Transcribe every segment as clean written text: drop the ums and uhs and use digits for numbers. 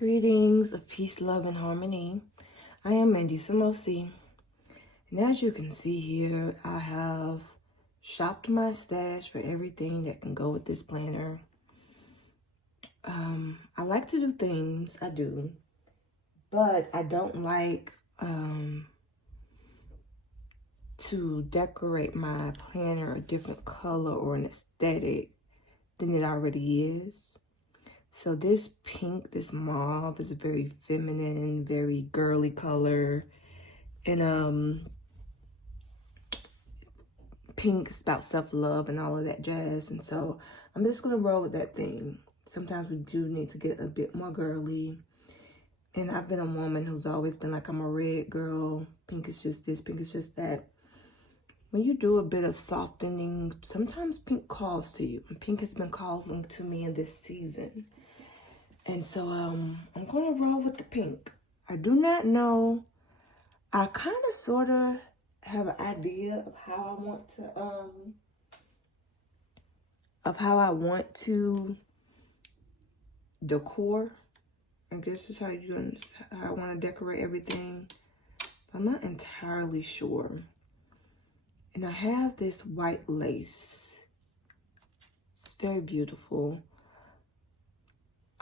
Greetings of peace, love, and harmony. I am Mandy Samosi, and as you can see here, I have shopped my stash for everything that can go with this planner. I like to do things, I do, but I don't like to decorate my planner a different color or an aesthetic than it already is. So this pink, this mauve is a very feminine, very girly color. And pink is about self-love and all of that jazz. And so I'm just gonna roll with that theme. Sometimes we do need to get a bit more girly. And I've been a woman who's always been like, I'm a red girl. Pink is just this, pink is just that. When you do a bit of softening, sometimes pink calls to you. And pink has been calling to me in this season. And so I'm going to roll with the pink. I do not know. I kind of sort of have an idea of how I want to decor. I guess is how I want to decorate everything. I'm not entirely sure. And I have this white lace. It's very beautiful.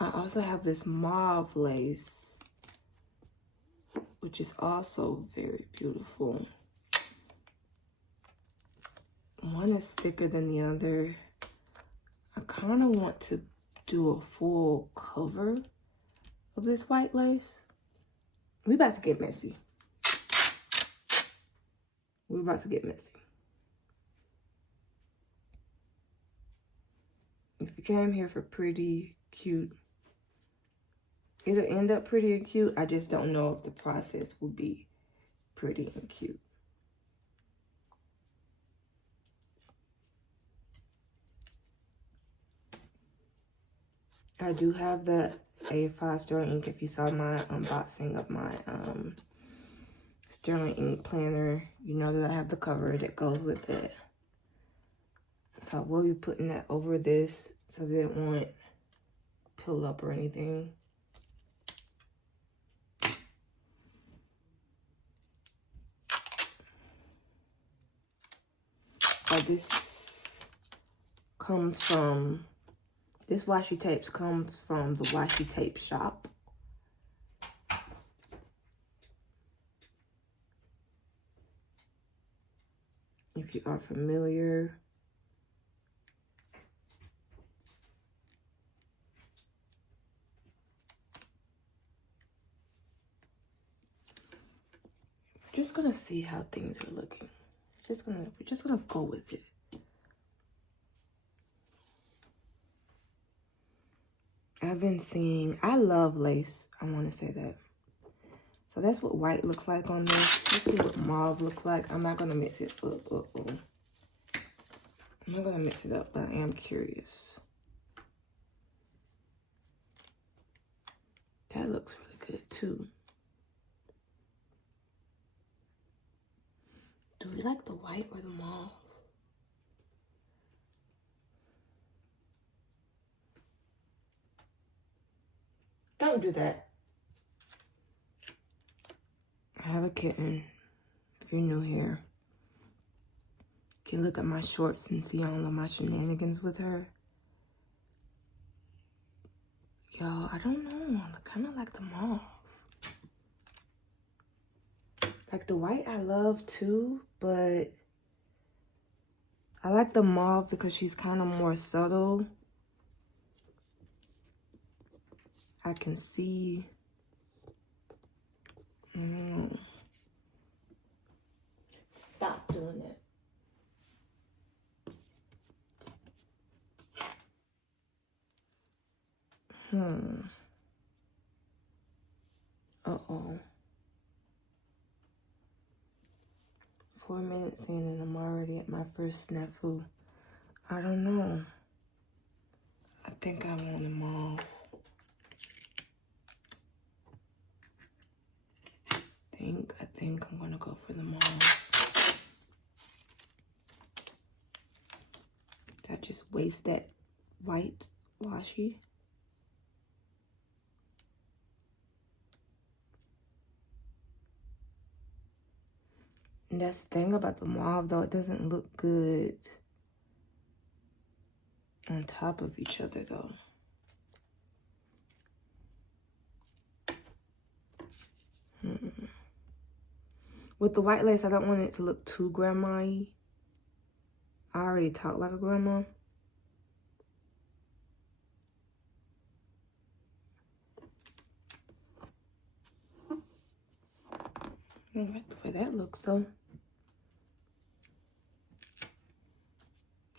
I also have this mauve lace, which is also very beautiful. One is thicker than the other. I kind of want to do a full cover of this white lace. We're about to get messy. We're about to get messy. If you came here for pretty, cute, it'll end up pretty and cute. I just don't know if the process will be pretty and cute. I do have the A5 Sterling ink. If you saw my unboxing of my Sterling ink planner, you know that I have the cover that goes with it. So I will be putting that over this so that it won't pill up or anything. This washi tapes comes from the Washi Tape Shop. If you are familiar. We're just gonna see how things are looking. We're just gonna go with it. I've been seeing, I love lace. I want to say that. So that's what white looks like on this. Let's see what mauve looks like. I'm not gonna mix it up. I'm not gonna mix it up, but I am curious. That looks really good too. Do we like the white or the mauve? Don't do that. I have a kitten. If you're new here, you can look at my shorts and see all of my shenanigans with her. Y'all, I don't know. I kind of like the mauve. Like the white I love too, but I like the mauve because she's kind of more subtle. I can see, I don't know. Stop doing it. Uh-oh. 4 minutes in and I'm already at my first snafu. I don't know. I think I want them all. I think I'm gonna go for them all. Did I just waste that white washi? And that's the thing about the mauve, though. It doesn't look good on top of each other, though. With the white lace, I don't want it to look too grandma-y. I already talk like a grandma. I don't like the way that looks, though.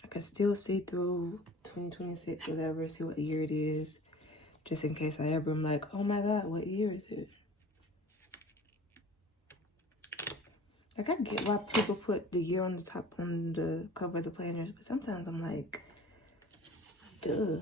I can still see through 2026, whatever, see what year it is. Just in case I ever am like, oh my God, what year is it? Like, I get why people put the year on the top, on the cover of the planners, but sometimes I'm like, duh.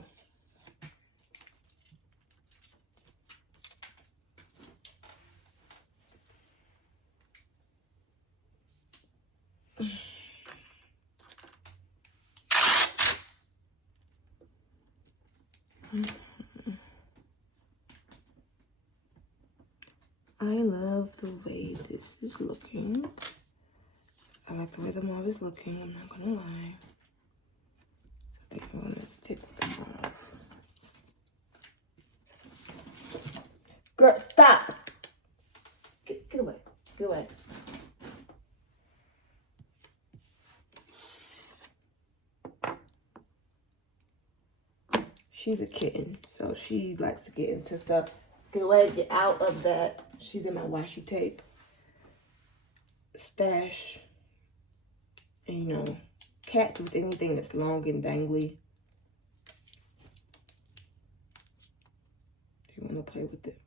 I love the way this is looking. I like the way the mauve is looking, I'm not gonna lie. So I think I'm gonna stick with the mauve. Girl, stop! Get away. Get away. She's a kitten, so she likes to get into stuff. Get away, get out of that. She's in my washi tape stash. And you know, cats with anything that's long and dangly, you want to play with it.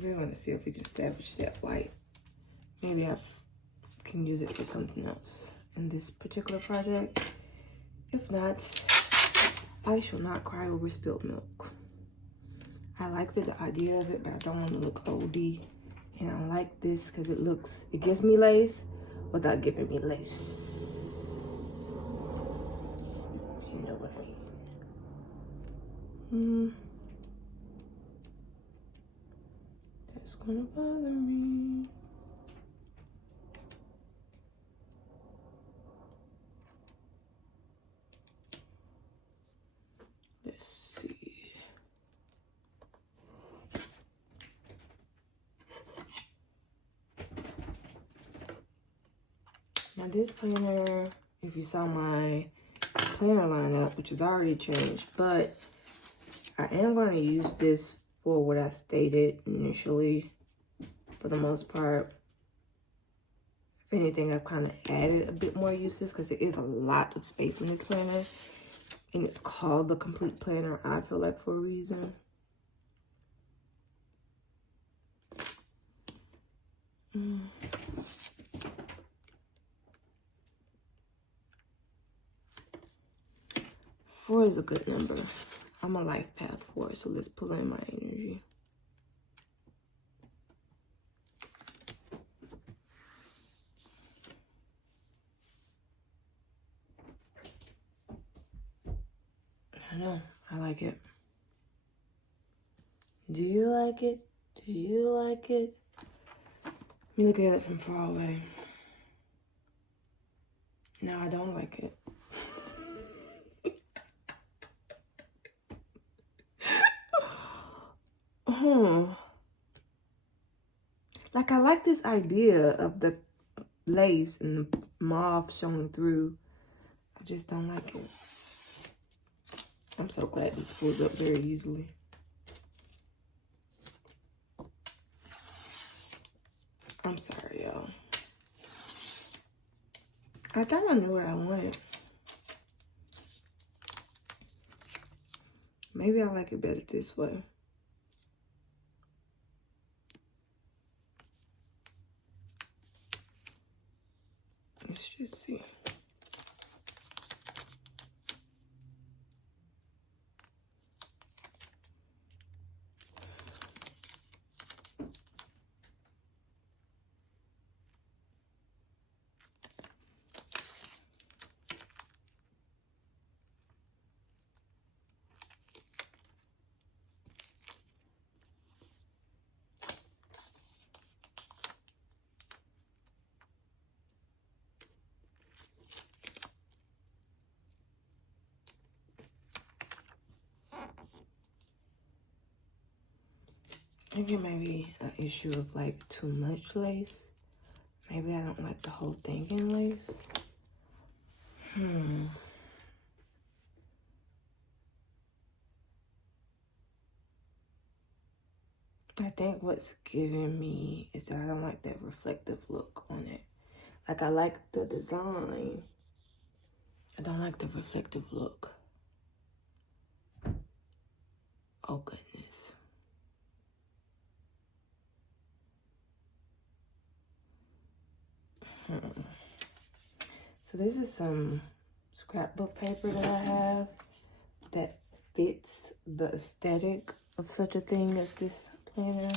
We're going to see if we can salvage that white. Maybe I can use it for something else in this particular project. If not, I shall not cry over spilled milk. I like the idea of it, but I don't want to look oldie. And I like this because it gives me lace without giving me lace. You know what I mean. That's gonna bother me. Let's see. Now this planner, if you saw my planner lineup, which has already changed, but I am going to use this for what I stated initially, for the most part. If anything, I've kind of added a bit more uses because there is a lot of space in this planner. And it's called the Complete Planner, I feel like, for a reason. Four is a good number. I'm a life path 4, so let's pull in my energy. I know, I like it. Do you like it? Do you like it? Let me look at it from far away. No, I don't like it. Like, I like this idea of the lace and the mauve showing through. I just don't like it. I'm so glad this pulls up very easily. I'm sorry, y'all. I thought I knew what I wanted. Maybe I like it better this way. Let's just see. think it may be an issue of like too much lace. Maybe I don't like the whole thing in lace. I think what's giving me is that I don't like that reflective look on it. Like, I like the design. I don't like the reflective look. Oh, goodness. So this is some scrapbook paper that I have that fits the aesthetic of such a thing as this planner.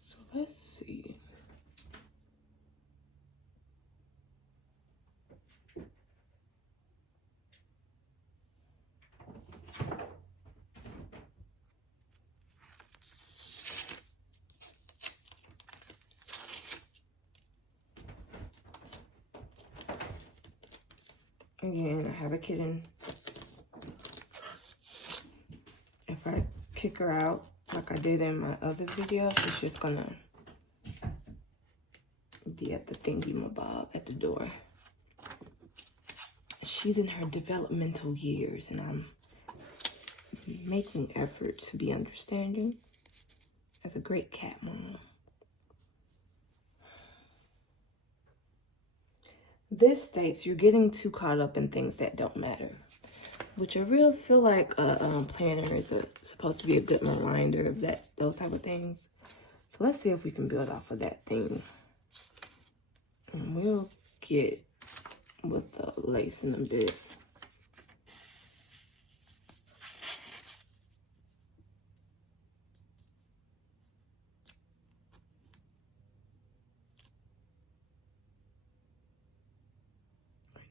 So let's see. Again, I have a kitten. If I kick her out like I did in my other video, she's just gonna be at the thingy-mabob at the door. She's in her developmental years, and I'm making effort to be understanding as a great cat mom. This states you're getting too caught up in things that don't matter, which I really feel like a planner is supposed to be a good reminder of those type of things. So let's see if we can build off of that thing. And we'll get with the lace in a bit.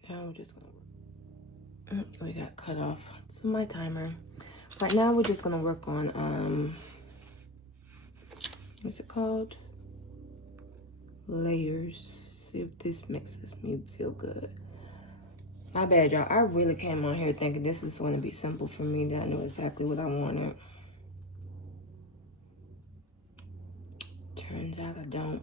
Right now we're just gonna work. We got cut off. It's my timer. Right now we're just gonna work on what's it called? Layers. See if this makes me feel good. My bad, y'all. I really came on here thinking this is going to be simple for me. That I knew exactly what I wanted. Turns out I don't.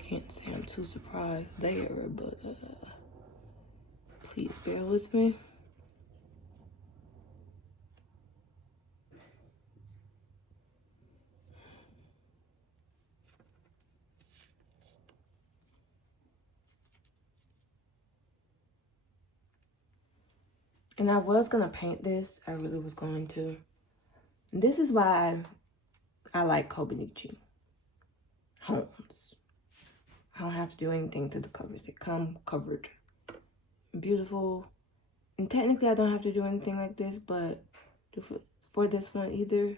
Can't say I'm too surprised there, but please bear with me. And I was going to paint this. I really was going to. This is why I like Hobonichi homes. I don't have to do anything to the covers. They come covered. Beautiful. And technically I don't have to do anything like this, but for this one either.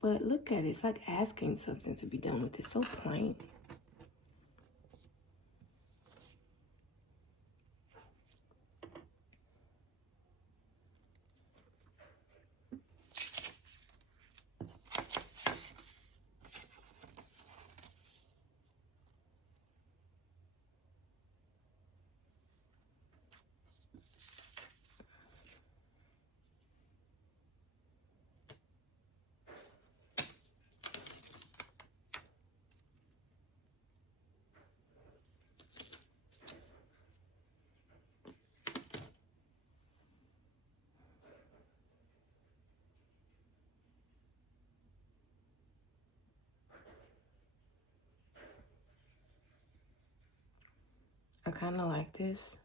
But look at it. It's like asking something to be done with it. So plain. I kind of like this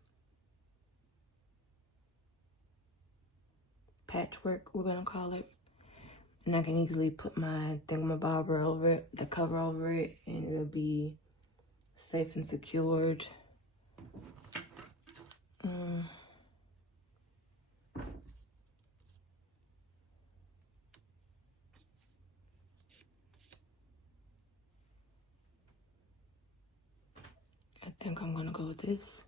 patchwork, we're gonna call it. And I can easily put my thingamabobber over it, the cover over it, and it'll be safe and secured. I think I'm gonna go with this.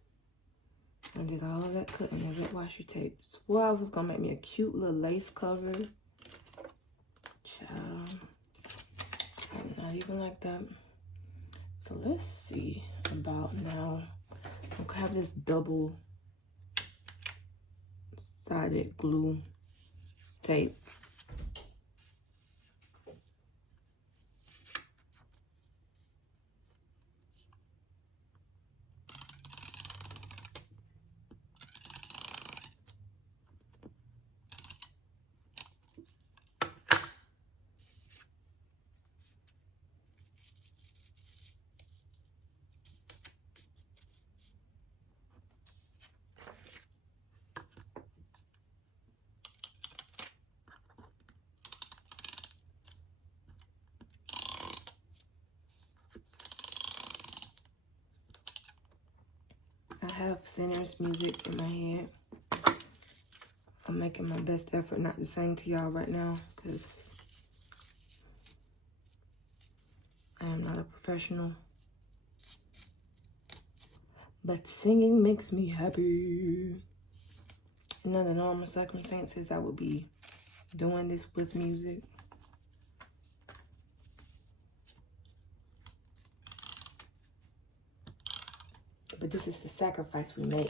I did all of that cutting and that washi tape. Swore I was gonna make me a cute little lace cover. Child, I'm not even like that. So let's see. about now. I have this double-sided glue tape. I have sinner's music in my head. I'm making my best effort not to sing to y'all right now because I am not a professional. But singing makes me happy. In other normal circumstances, I would be doing this with music. But this is the sacrifice we make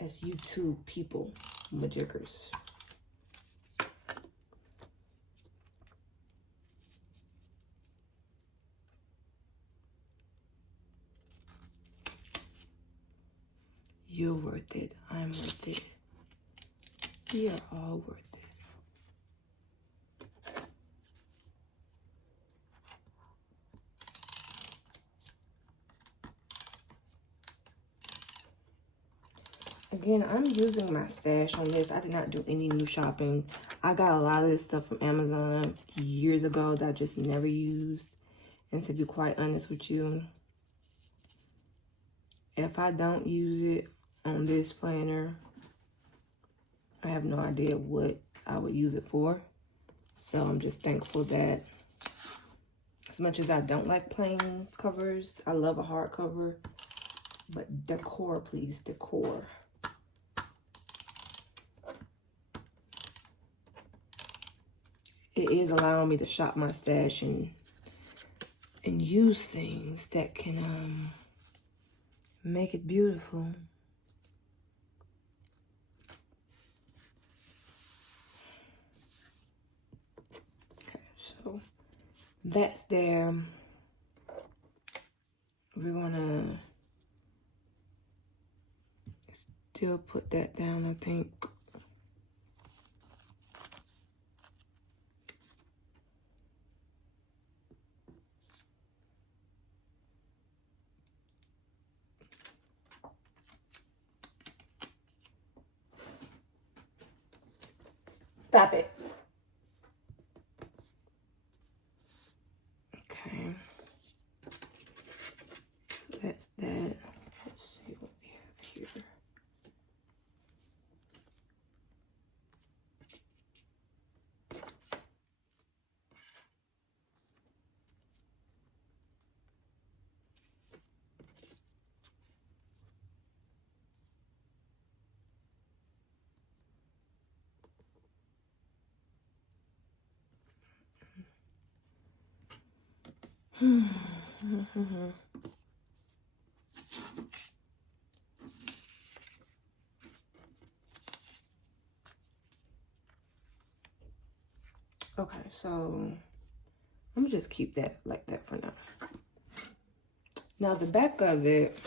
as YouTube people, majiggers. You're worth it. I'm worth it. We are all worth it. Again, I'm using my stash on this. I did not do any new shopping. I got a lot of this stuff from Amazon years ago that I just never used. And to be quite honest with you, if I don't use it on this planner, I have no idea what I would use it for. So I'm just thankful that as much as I don't like plain covers, I love a hardcover. But decor, please, decor. It is allowing me to shop my stash and use things that can make it beautiful. Okay, so that's there. We're gonna still put that down, I think. Stop it. Okay. That's that. Let's see what we have here. Okay, so I'm gonna just keep that like that for now. Now the back of it,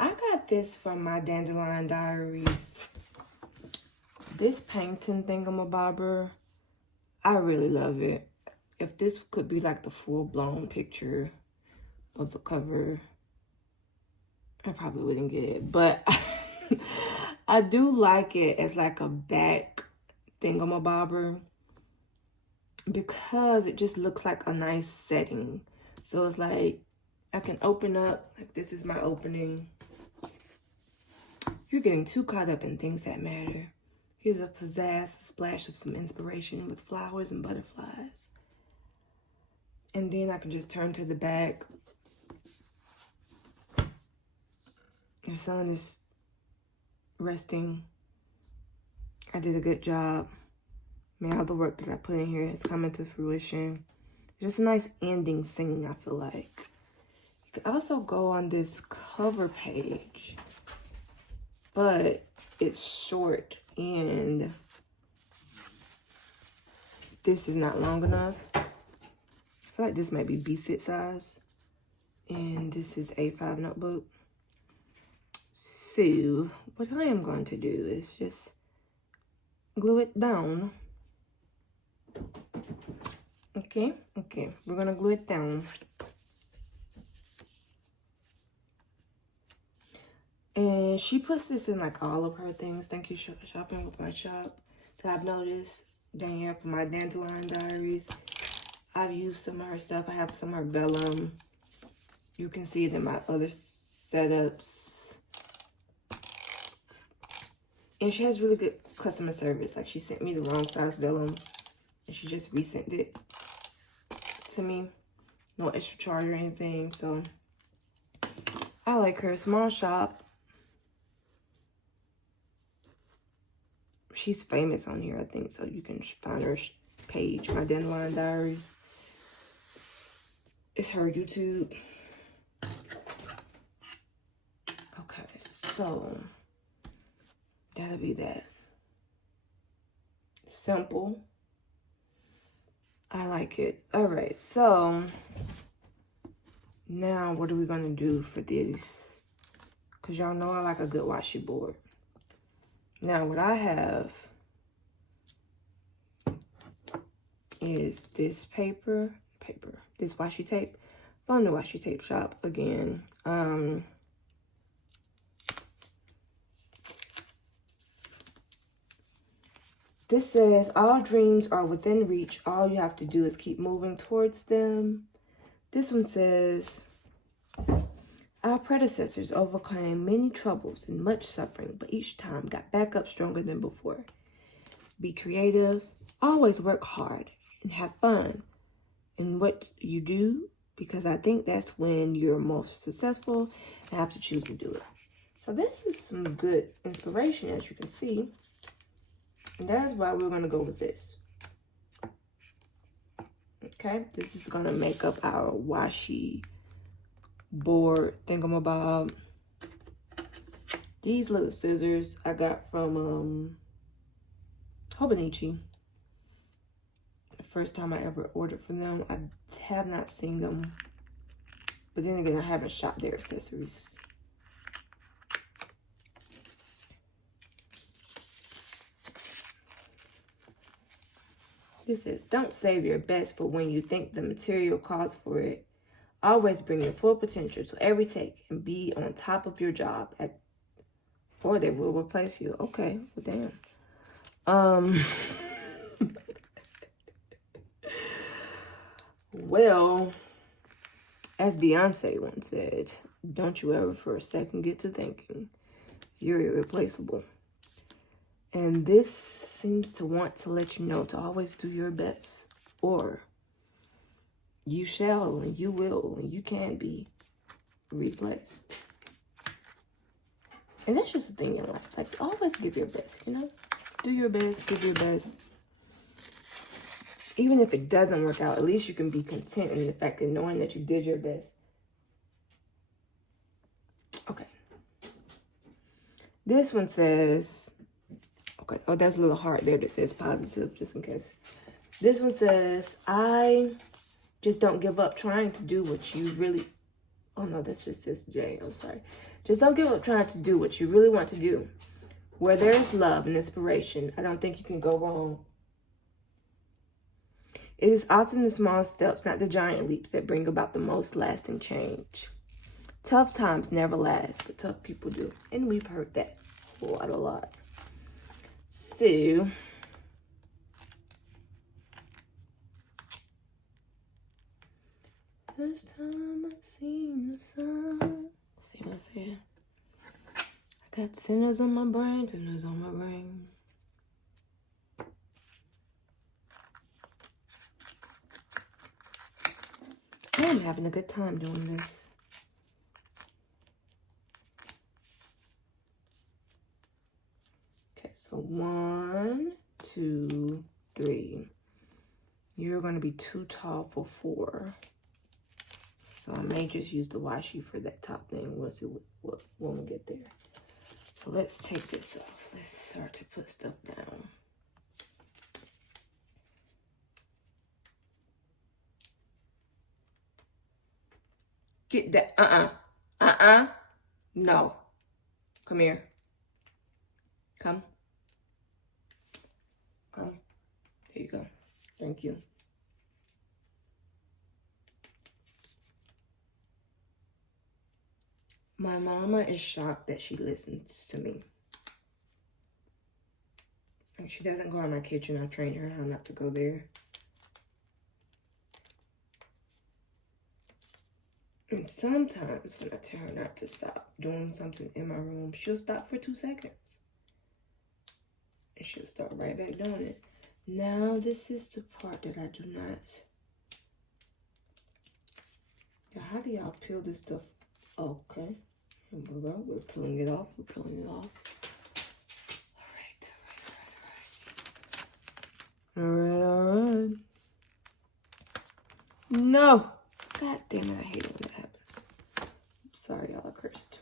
I got this from my Dandelion Diaries. This painting thingamabobber, I really love it. If this could be like the full-blown picture of the cover, I probably wouldn't get it. But I do like it as like a back thingamabobber because it just looks like a nice setting. So it's like I can open up, like this is my opening. You're getting too caught up in things that matter. Here's a pizzazz, a splash of some inspiration with flowers and butterflies. And then I can just turn to the back. Your sun is resting. I did a good job. Man, all the work that I put in here is coming to fruition. Just a nice ending scene, I feel like. You can also go on this cover page, but it's short and this is not long enough. I feel like this might be B6 size, and this is A5 notebook. So what I am going to do is just glue it down. Okay, we're gonna glue it down. And she puts this in like all of her things. Thank you, Shopping with My Shop. That I've noticed, Danielle, for my Dandelion Diaries. I've used some of her stuff. I have some of her vellum. You can see it in my other setups. And she has really good customer service. Like, she sent me the wrong size vellum, and she just resent it to me. No extra charge or anything. So I like her. Small shop. She's famous on here, I think, so you can find her page, My Dandelion Diaries. It's her YouTube. Okay, so that'll be that. Simple. I like it. All right, so now what are we gonna do for this? Because y'all know I like a good washi board. Now, what I have is this this washi tape from the Washi Tape Shop again. This says, all dreams are within reach. All you have to do is keep moving towards them. This one says, our predecessors overcame many troubles and much suffering, but each time got back up stronger than before. Be creative, always work hard, and have fun in what you do, because I think that's when you're most successful and have to choose to do it. So this is some good inspiration, as you can see. And that's why we're going to go with this. Okay, this is going to make up our washi board thingamabob. These little scissors I got from Hobonichi. The first time I ever ordered from them. I have not seen them, but then again, I haven't shopped their accessories. This says, don't save your best for when you think the material calls for it. Always bring your full potential to every take and be on top of your job, or they will replace you. Okay, well, damn. Well, as Beyonce once said, don't you ever for a second get to thinking you're irreplaceable. And this seems to want to let you know to always do your best, or you shall and you will and you can be replaced. And that's just a thing in life. Like, always give your best, you know? Do your best, give your best. Even if it doesn't work out, at least you can be content in the fact of knowing that you did your best. Okay. This one says, okay, oh, there's a little heart there that says positive, just in case. This one says, I just don't give up trying to do what you really, oh no, that's just says J, I'm sorry. Just don't give up trying to do what you really want to do. Where there is love and inspiration, I don't think you can go wrong. It is often the small steps, not the giant leaps, that bring about the most lasting change. Tough times never last, but tough people do. And we've heard that a lot. So, first time I seen the sun. See what's here? I got sinners on my brain, sinners on my brain. I'm having a good time doing this. Okay, so 1, 2, 3. You're going to be too tall for 4. So I may just use the washi for that top thing. We'll see what when we get there. So let's take this off. Let's start to put stuff down. Get that. No. Come here. Come. Come. There you go. Thank you. My mama is shocked that she listens to me. And she doesn't go in my kitchen. I trained her how not to go there. And sometimes when I tell her not to stop doing something in my room, she'll stop for 2 seconds. And she'll start right back doing it. Now, this is the part that I do not. Now, how do y'all peel this stuff? Okay. Here we go. We're peeling it off. We're peeling it off. All right. No. God damn it, I hate it when that happens. I'm sorry, y'all, I cursed.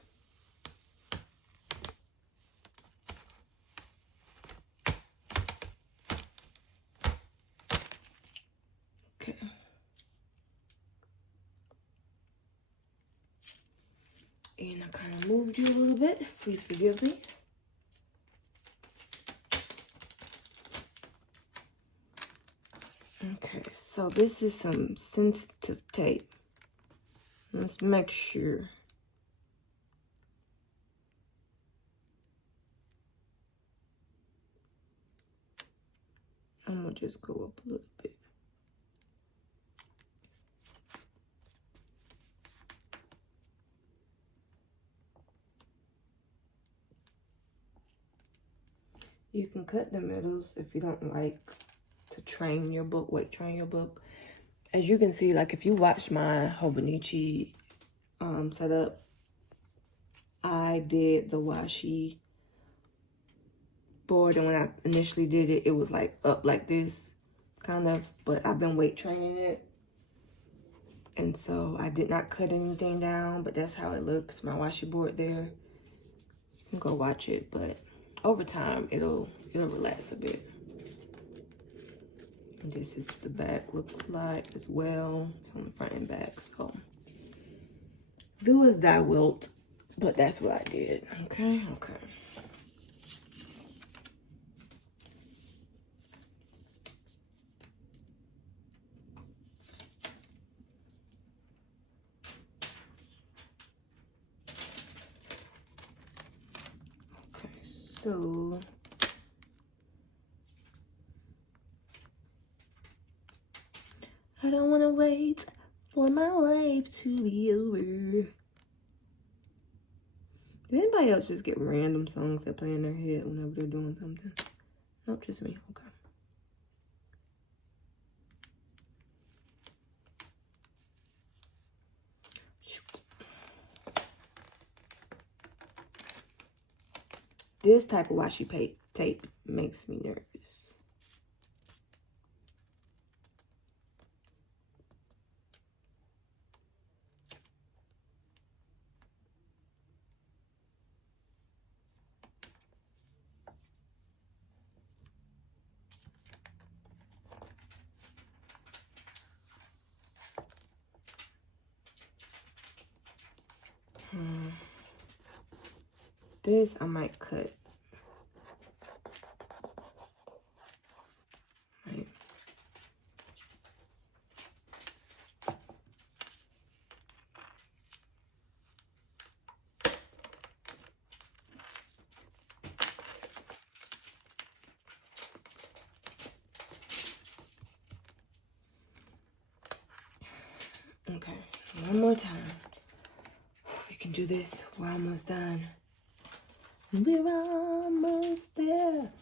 Okay. And I kind of moved you a little bit. Please forgive me. Okay, so this is some sensitive tape. Let's make sure. I'm gonna just go up a little bit. You can cut the middles if you don't like to train your book, weight train your book. As you can see, like if you watch my Hobonichi setup, I did the washi board, and when I initially did it, it was like up like this, kind of, but I've been weight training it. And so I did not cut anything down, but that's how it looks, my washi board there. You can go watch it, but over time, it'll relax a bit. And this is the back looks like as well. It's on the front and back, so. Do as thou wilt, but that's what I did, okay? Okay. So I don't want to wait for my life to be over. Did anybody else just get random songs that play in their head whenever they're doing something? Nope, just me. Okay. Shoot. This type of washi tape makes me nervous. This I might cut. Right. Okay, one more time. We can do this. We're almost done. We're almost there.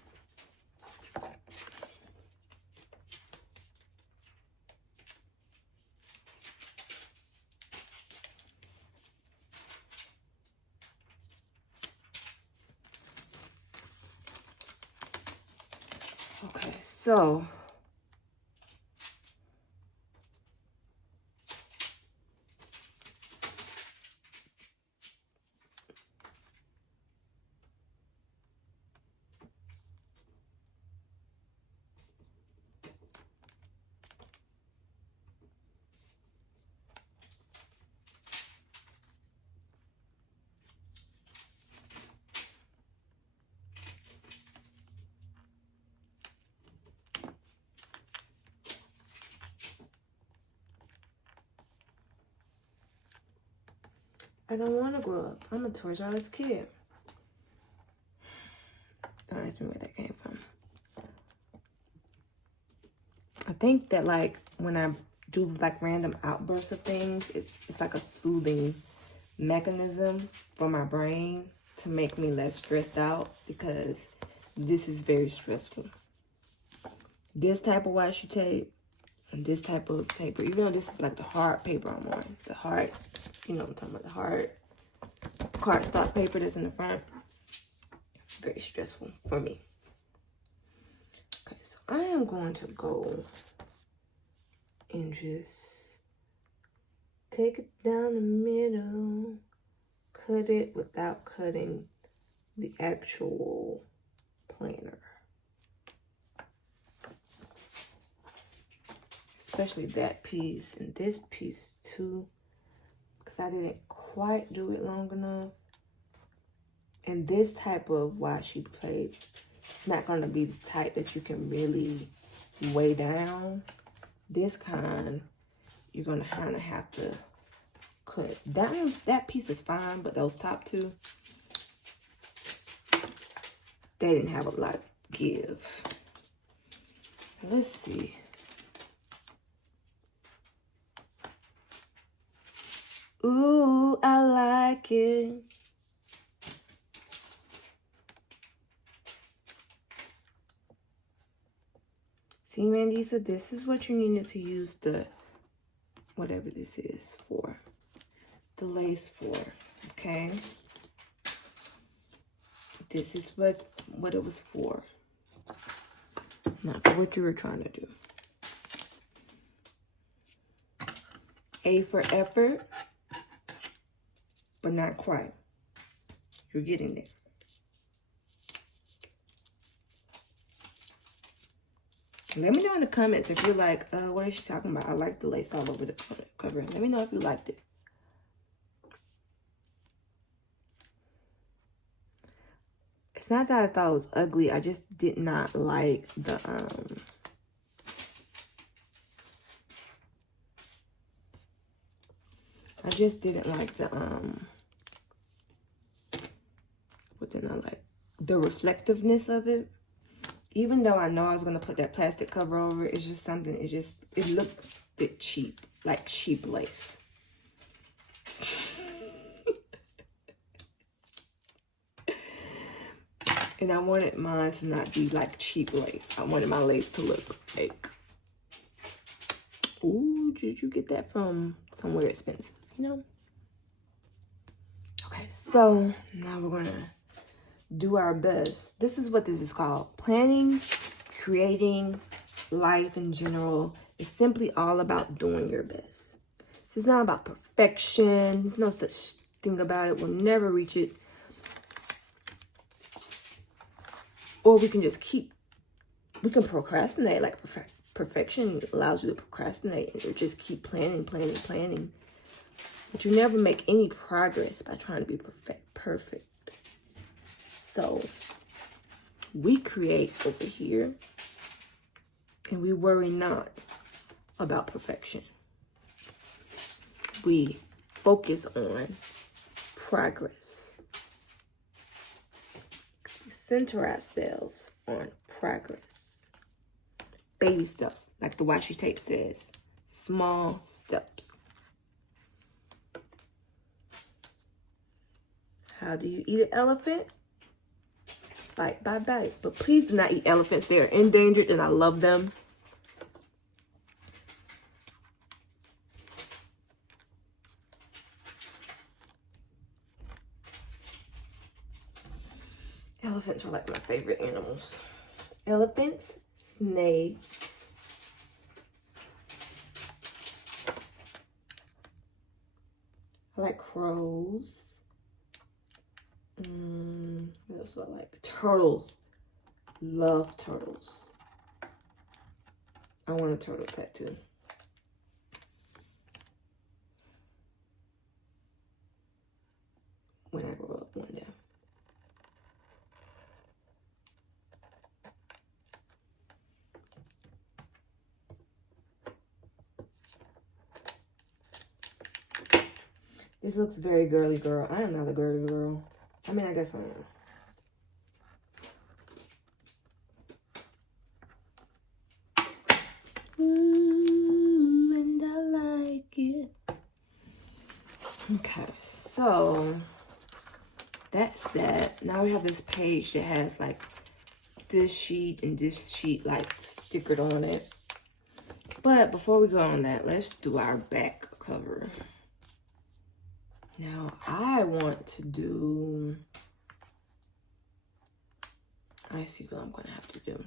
Okay, so I don't want to grow up. I'm a Toys R Us kid. Don't ask me where that came from. I think that like when I do like random outbursts of things, it's like a soothing mechanism for my brain to make me less stressed out, because this is very stressful. This type of washi tape and this type of paper, even though this is like the hard paper I'm on, the hard, you know what I'm talking about, the hard cardstock paper that's in the front, very stressful for me. Okay, so I am going to go and just take it down the middle, cut it without cutting the actual planner. Especially that piece and this piece too, because I didn't quite do it long enough. And this type of washi plate, it's not going to be the type that you can really weigh down. This kind, you're going to kind of have to cut. That piece is fine, but those top two, they didn't have a lot of give. Let's see. Ooh, I like it. See, Mandisa, this is what you needed to use the, whatever this is for, the lace for, okay? This is what it was for, not for what you were trying to do. A for effort, but not quite. You're getting there. Let me know in the comments if you're like, what is she talking about? I like the lace all over the cover. Let me know if you liked it. It's not that I thought it was ugly. I just did not like the, I just didn't like the, what did I like? The reflectiveness of it. Even though I know I was going to put that plastic cover over it, it's just something, it looked a bit cheap, like cheap lace. And I wanted mine to not be like cheap lace. I wanted my lace to look like, ooh, did you get that from somewhere expensive, you know? Okay, so now we're gonna do our best. This is what this is called. Planning, creating, life in general. It's simply all about doing your best. So it's not about perfection. There's no such thing about it. We'll never reach it. Or we can just we can procrastinate. Like perfection allows you to procrastinate and you just keep planning. But you never make any progress by trying to be perfect. So we create over here and we worry not about perfection. We focus on progress. We center ourselves on progress. Baby steps, like the washi tape says, small steps. How do you eat an elephant? Bite by bite. But please do not eat elephants. They are endangered and I love them. Elephants are like my favorite animals. Elephants, snakes, I like crows. What else do I like? Turtles. Love turtles. I want a turtle tattoo. When I grow up one day. This looks very girly girl. I am not a girly girl. I mean, I guess I am. Ooh, and I like it. Okay, so that's that. Now we have this page that has like this sheet and this sheet like stickered on it. But before we go on that, let's do our back cover. Now I want to do, I see what I'm gonna have to do.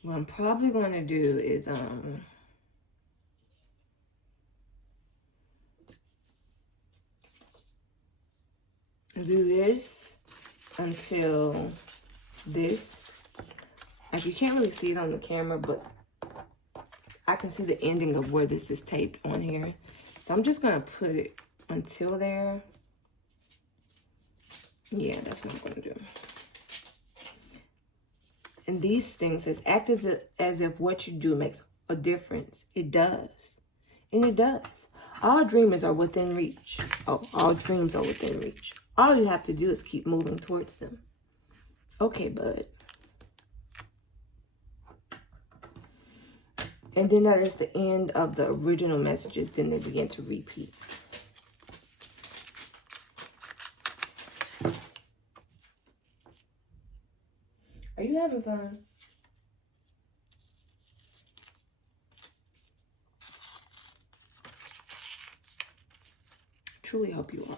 What I'm probably gonna do is do this until this. Like, you can't really see it on the camera, but I can see the ending of where this is taped on here. So I'm just gonna put it until there. Yeah, that's what I'm gonna do. And these things says, act as if what you do makes a difference. It does. And it does. All dreamers are within reach. Oh, all dreams are within reach. All you have to do is keep moving towards them. Okay, bud. And then that is the end of the original messages. Then they begin to repeat. Are you having fun? Truly hope you are.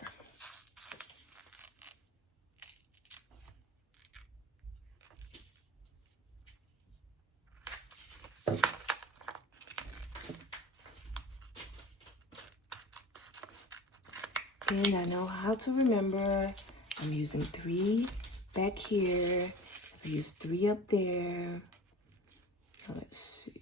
And I know how to remember. I'm using 3 back here. So use 3 up there. Now let's see.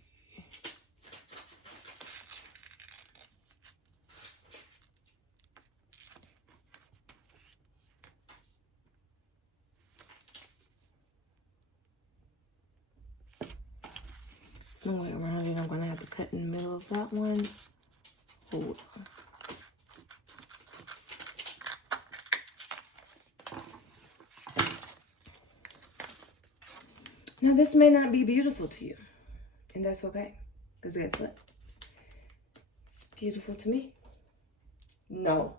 There's no way around it. I'm gonna have to cut in the middle of that one. Hold on. Now, this may not be beautiful to you, and that's okay, because guess what? It's beautiful to me. No.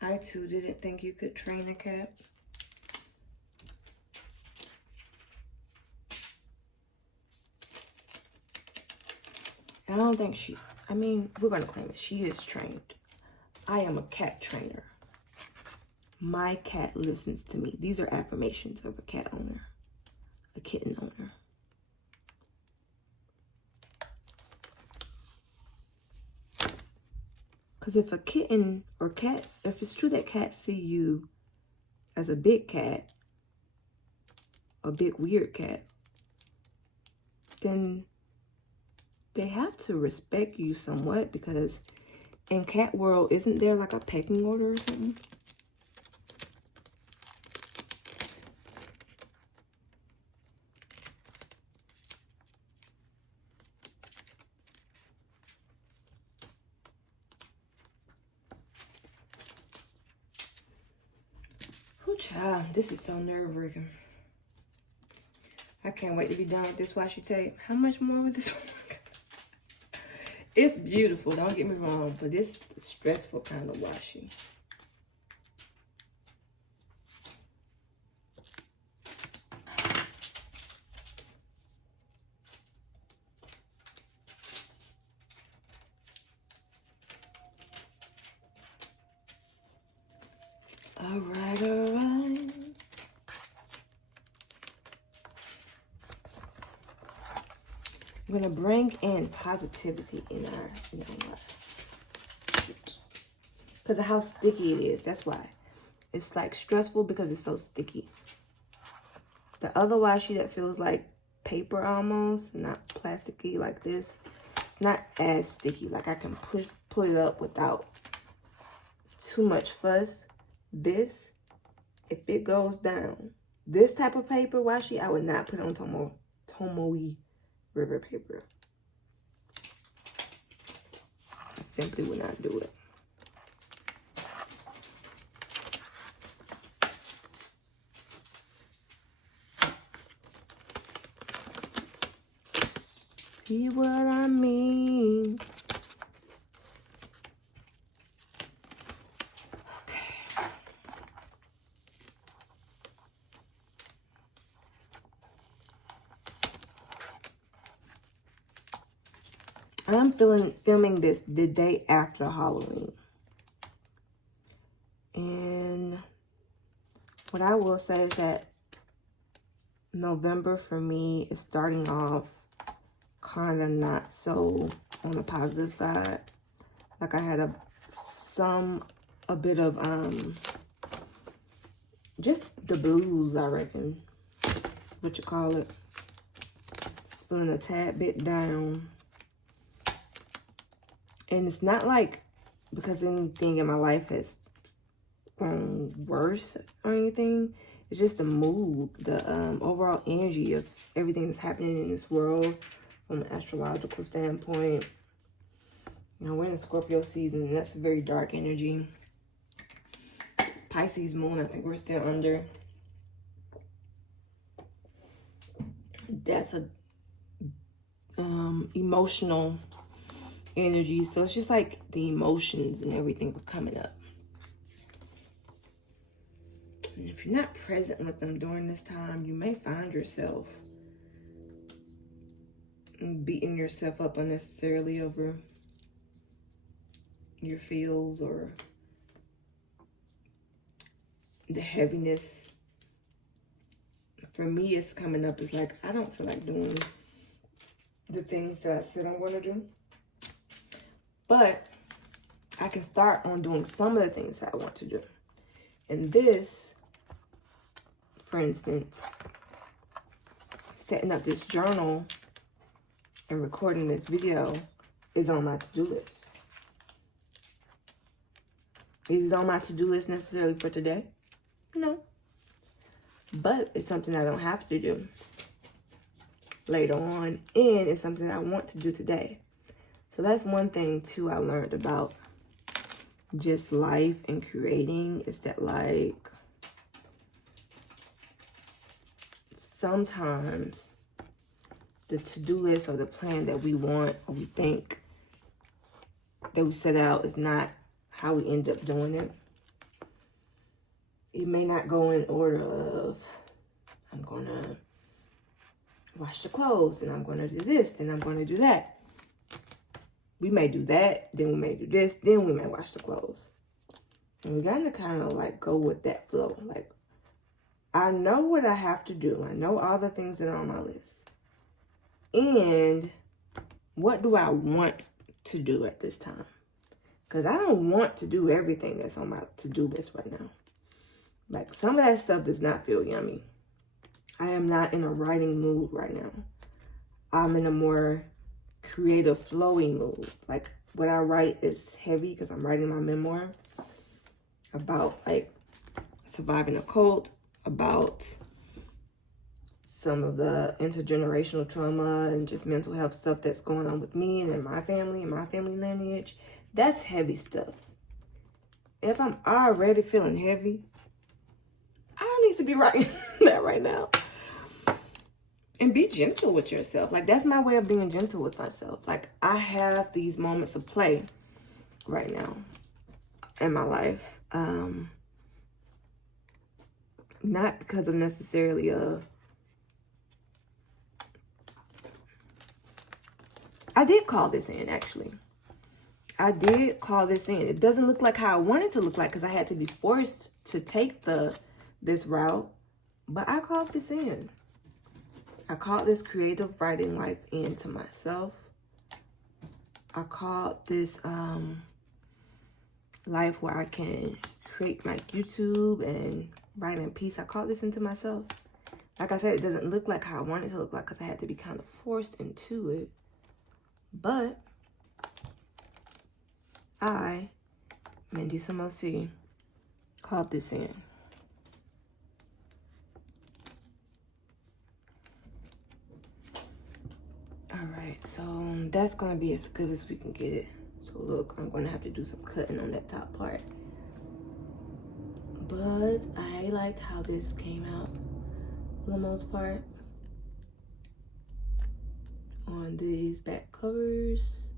I, too, didn't think you could train a cat. I don't think she, I mean, we're going to claim it. She is trained. I am a cat trainer. My cat listens to me. These are affirmations of a cat owner, a kitten owner. Because if a kitten or cats, if it's true that cats see you as a big cat, a big weird cat, then they have to respect you somewhat, because in cat world, isn't there like a pecking order or something? Oh, child, this is so nerve-wracking. I can't wait to be done with this washi tape. How much more with this one? It's beautiful, don't get me wrong, but it's the stressful kind of washi. All right, all right. We're gonna bring in positivity in our, because of how sticky it is. That's why it's like stressful, because it's so sticky. The other washi that feels like paper almost, not plasticky like this, it's not as sticky. Like I can pull it up without too much fuss. This, if it goes down, this type of paper washi, I would not put on Tomoe River paper. I simply would not do it. See what I mean? Okay. I'm filming this the day after Halloween. And what I will say is that November for me is starting off kind of not so on the positive side. Like I had a bit of just the blues, I reckon. That's what you call it. Just feeling a tad bit down. And it's not like because anything in my life has grown worse or anything. It's just the mood, the overall energy of everything that's happening in this world from an astrological standpoint. You know, we're in Scorpio season, and that's a very dark energy. Pisces moon, I think we're still under. That's a emotional energy. So it's just like the emotions and everything are coming up. And if you're not present with them during this time, you may find yourself beating yourself up unnecessarily over your feels or the heaviness. For me, it's coming up as like, I don't feel like doing the things that I said I'm going to do. But I can start on doing some of the things that I want to do. And this, for instance, setting up this journal and recording this video is on my to-do list. Is it on my to-do list necessarily for today? No. But it's something I don't have to do later on. And it's something I want to do today. So that's one thing, too, I learned about just life and creating. Is that, like, sometimes the to-do list or the plan that we want or we think that we set out is not how we end up doing it. It may not go in order of, I'm going to wash the clothes, and I'm going to do this, then I'm going to do that. We may do that, then we may do this, then we may wash the clothes. And we got to kind of like go with that flow. Like, I know what I have to do. I know all the things that are on my list. And what do I want to do at this time? Because I don't want to do everything that's on my to-do list right now. Like, some of that stuff does not feel yummy. I am not in a writing mood right now. I'm in a more creative, flowy mood. Like, what I write is heavy because I'm writing my memoir about, like, surviving a cult, about some of the intergenerational trauma and just mental health stuff that's going on with me and in my family and my family lineage. That's heavy stuff. If I'm already feeling heavy, I don't need to be writing that right now. And be gentle with yourself. Like, that's my way of being gentle with myself. Like, I have these moments of play right now in my life. Not because of necessarily I did call this in, actually. I did call this in. It doesn't look like how I wanted it to look like because I had to be forced to take this route. But I called this in. I called this creative writing life into myself. I called this life where I can create my YouTube and write in peace. I called this into myself. Like I said, it doesn't look like how I want it to look like because I had to be kind of forced into it. But I Mindy Samosi called this in. Alright, so that's gonna be as good as we can get it. So look, I'm gonna have to do some cutting on that top part. But I like how this came out for the most part on these back covers.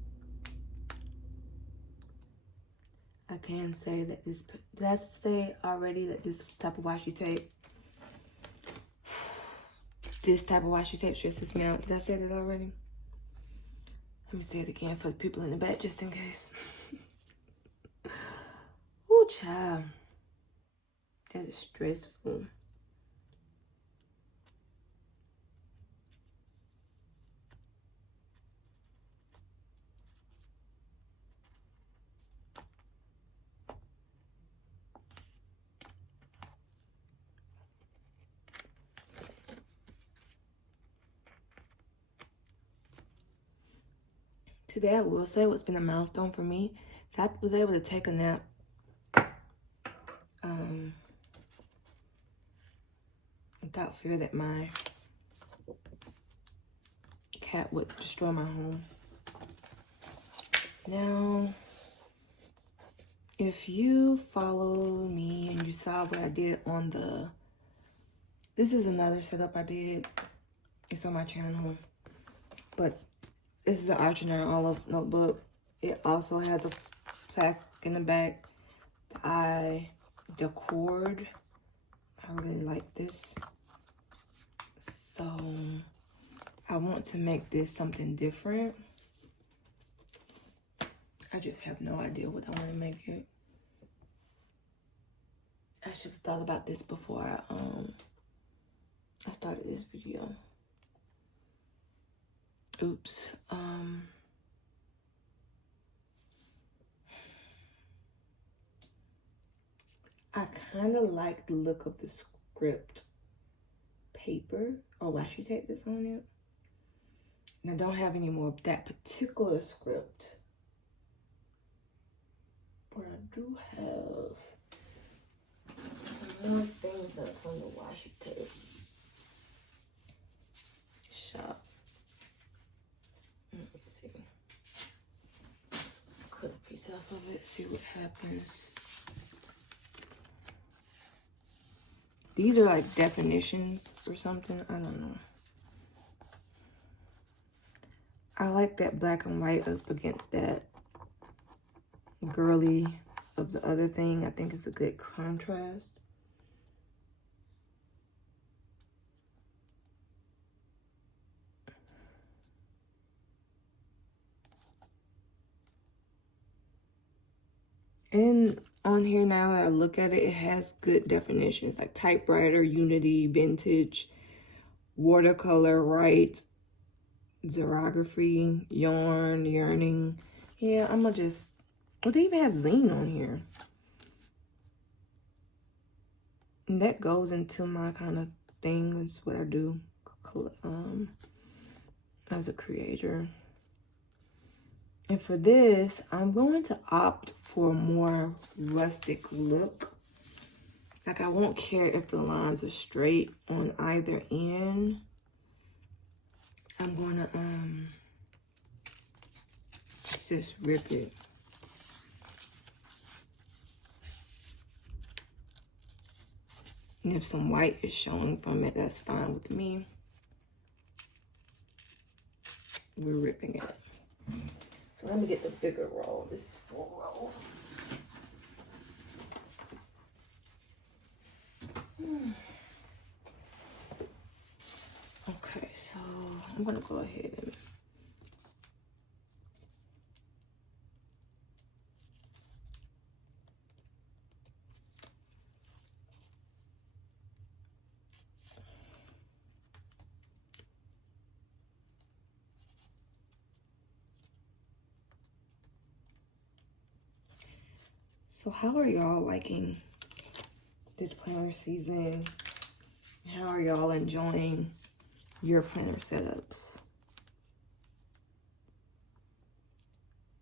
I can say that this, did I say already that this type of washi tape stresses me out? Did I say that already? Let me say it again for the people in the back just in case. Ooh, child. That is stressful. Today, I will say what's been a milestone for me. So I was able to take a nap. Without fear that my cat would destroy my home. Now, if you follow me and you saw what I did on the, this is another setup I did. It's on my channel. But this is an Archiner Olive notebook. It also has a plaque in the back. The cord, I really like this. So I want to make this something different. I just have no idea what I want to make it. I should have thought about this before I started this video. Oops. I kind of like the look of the script paper or washi tape that's on it. And I don't have any more of that particular script. But I do have some more things up on the washi tape shop. Let me see. Let's cut a piece off of it, see what happens. These are like definitions or something. I don't know. I like that black and white up against that girly of the other thing. I think it's a good contrast. And on here now that I look at it, it has good definitions like typewriter, unity, vintage, watercolor, right, xerography, yarn, yearning. Yeah, I'm gonna just, well, they even have zine on here. And that goes into my kind of thing. It's what I do as a creator. And for this, I'm going to opt for a more rustic look. Like, I won't care if the lines are straight on either end. I'm gonna just rip it. And if some white is showing from it, that's fine with me. We're ripping it. So let me get the bigger roll. This is full roll. Okay, so I'm gonna go ahead and so how are y'all liking this planner season? How are y'all enjoying your planner setups?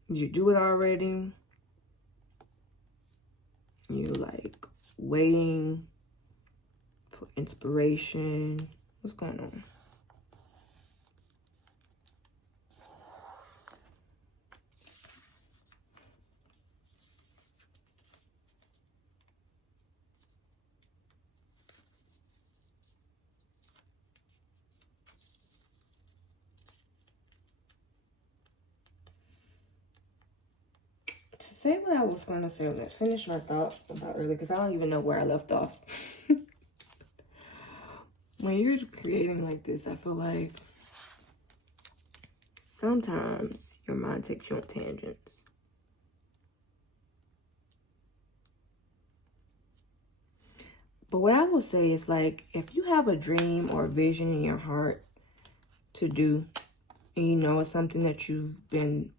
Did you do it already? You're like waiting for inspiration. What's going on? To say what I was going to say, let's finish my thought about earlier, because I don't even know where I left off. When you're creating like this, I feel like sometimes your mind takes you on tangents. But what I will say is, like, if you have a dream or a vision in your heart to do, and you know it's something that you've been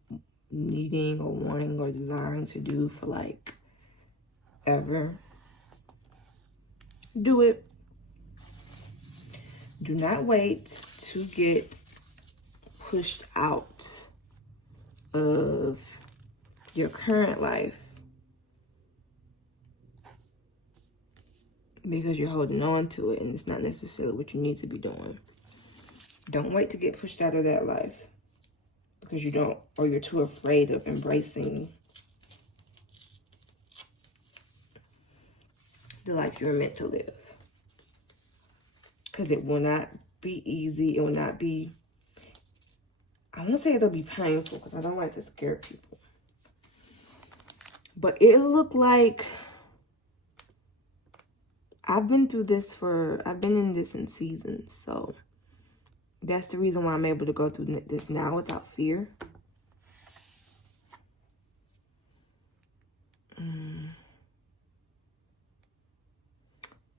needing or wanting or desiring to do for like ever, do it. Do not wait to get pushed out of your current life because you're holding on to it and it's not necessarily what you need to be doing. Don't wait to get pushed out of that life because you don't, or you're too afraid of embracing the life you're meant to live. Because it will not be easy. It will not be, I won't say it'll be painful because I don't like to scare people. But it'll look like I've been through this I've been in this in seasons. So that's the reason why I'm able to go through this now without fear.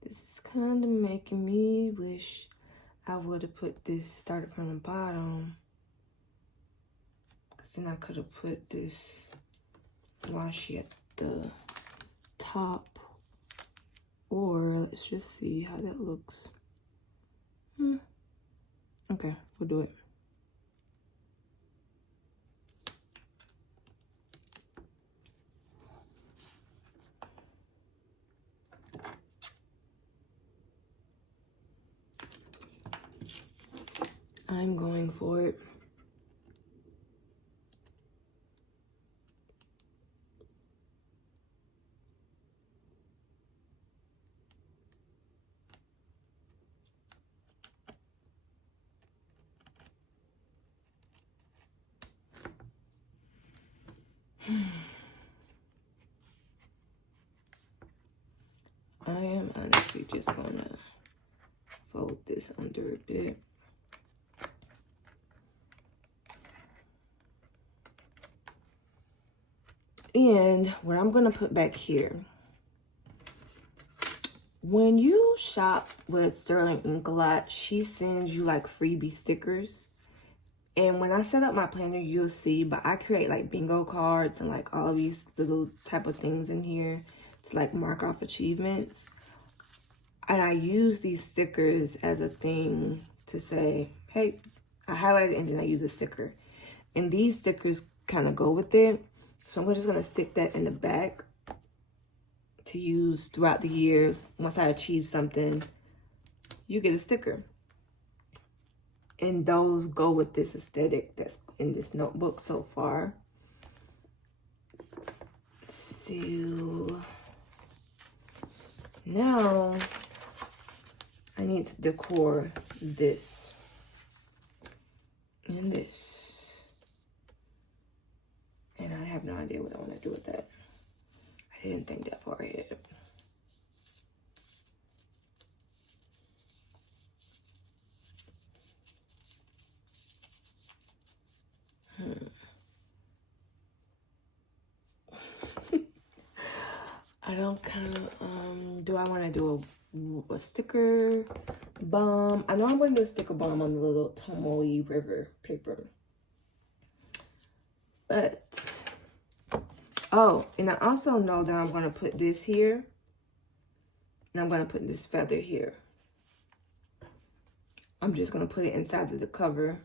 This is kind of making me wish I would have put this, started from the bottom. Because then I could have put this washi at the top. Or let's just see how that looks. Okay, we'll do it. I'm going for it. I am honestly just gonna fold this under a bit. And what I'm gonna put back here, when you shop with Sterling Ink a lot, she sends you like freebie stickers. And when I set up my planner, you'll see, but I create like bingo cards and like all of these little type of things in here to like mark off achievements. And I use these stickers as a thing to say, hey, I highlight it and then I use a sticker. And these stickers kind of go with it. So I'm just going to stick that in the back to use throughout the year. Once I achieve something, you get a sticker. And those go with this aesthetic that's in this notebook so far. So now I need to decor this and this. And I have no idea what I want to do with that. I didn't think that far ahead. I don't kind of, do I want to do a sticker bomb? I know I'm going to do a sticker bomb on the little Tomoe River paper. But, oh, and I also know that I'm going to put this here. And I'm going to put this feather here. I'm just going to put it inside of the cover.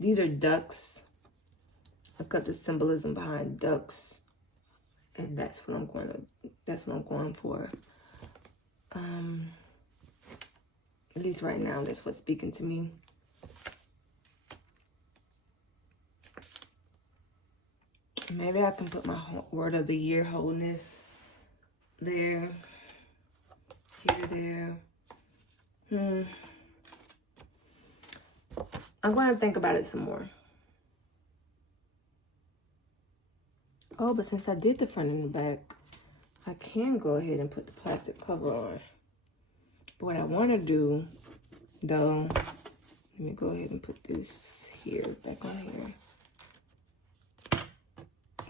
These are ducks. Look up the symbolism behind ducks. And that's what I'm going for. At least right now, that's what's speaking to me. Maybe I can put my word of the year, wholeness, there, here, there. I'm going to think about it some more. Oh, but since I did the front and the back, I can go ahead and put the plastic cover on. But what I want to do, though, let me go ahead and put this here, back on here.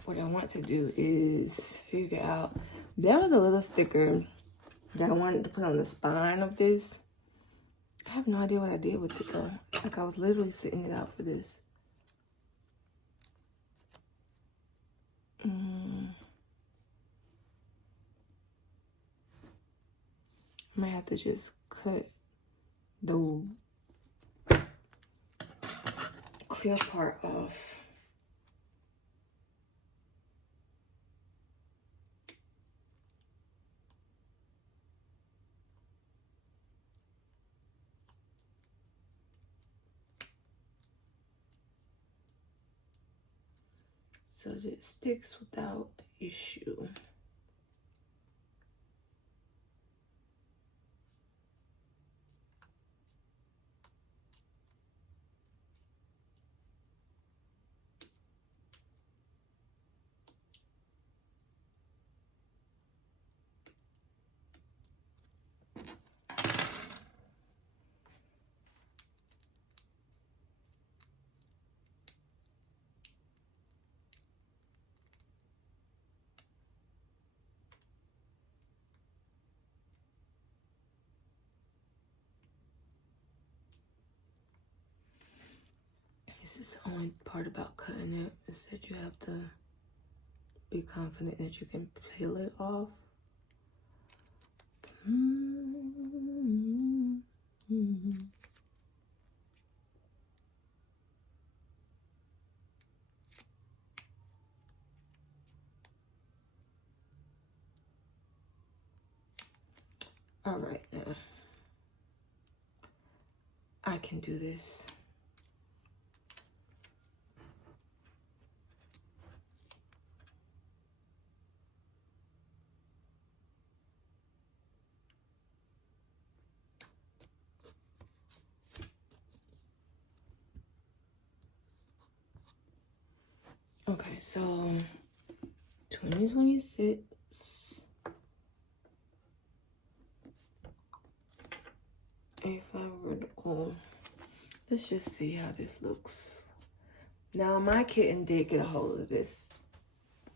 What I want to do is figure out, there was a little sticker that I wanted to put on the spine of this. I have no idea what I did with it though. Like I was literally sitting it out for this. I might have to just cut the clear part off. So that it sticks without issue. This is the only part about cutting it, is that you have to be confident that you can peel it off. All right, now I can do this. Okay, so 2026. A5 vertical. Let's just see how this looks. Now, my kitten did get a hold of this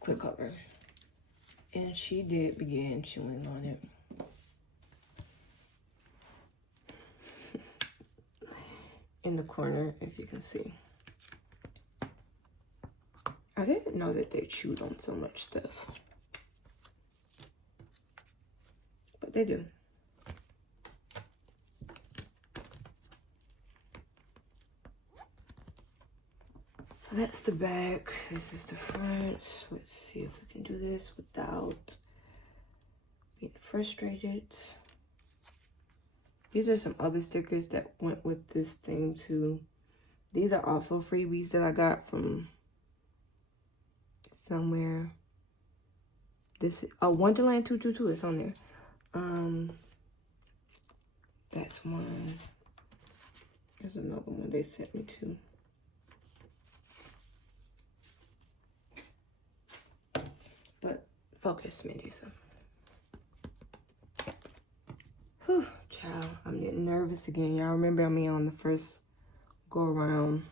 clear cover, and she did begin chewing on it. In the corner, if you can see. I didn't know that they chewed on so much stuff, but they do. So that's the back. This is the front. Let's see if we can do this without being frustrated. These are some other stickers that went with this theme too. These are also freebies that I got from somewhere. This is Wonderland 222. It's on there. That's one. There's another one they sent me to. But focus, Medusa. Whew, child, I'm getting nervous again. Y'all remember me on the first go around.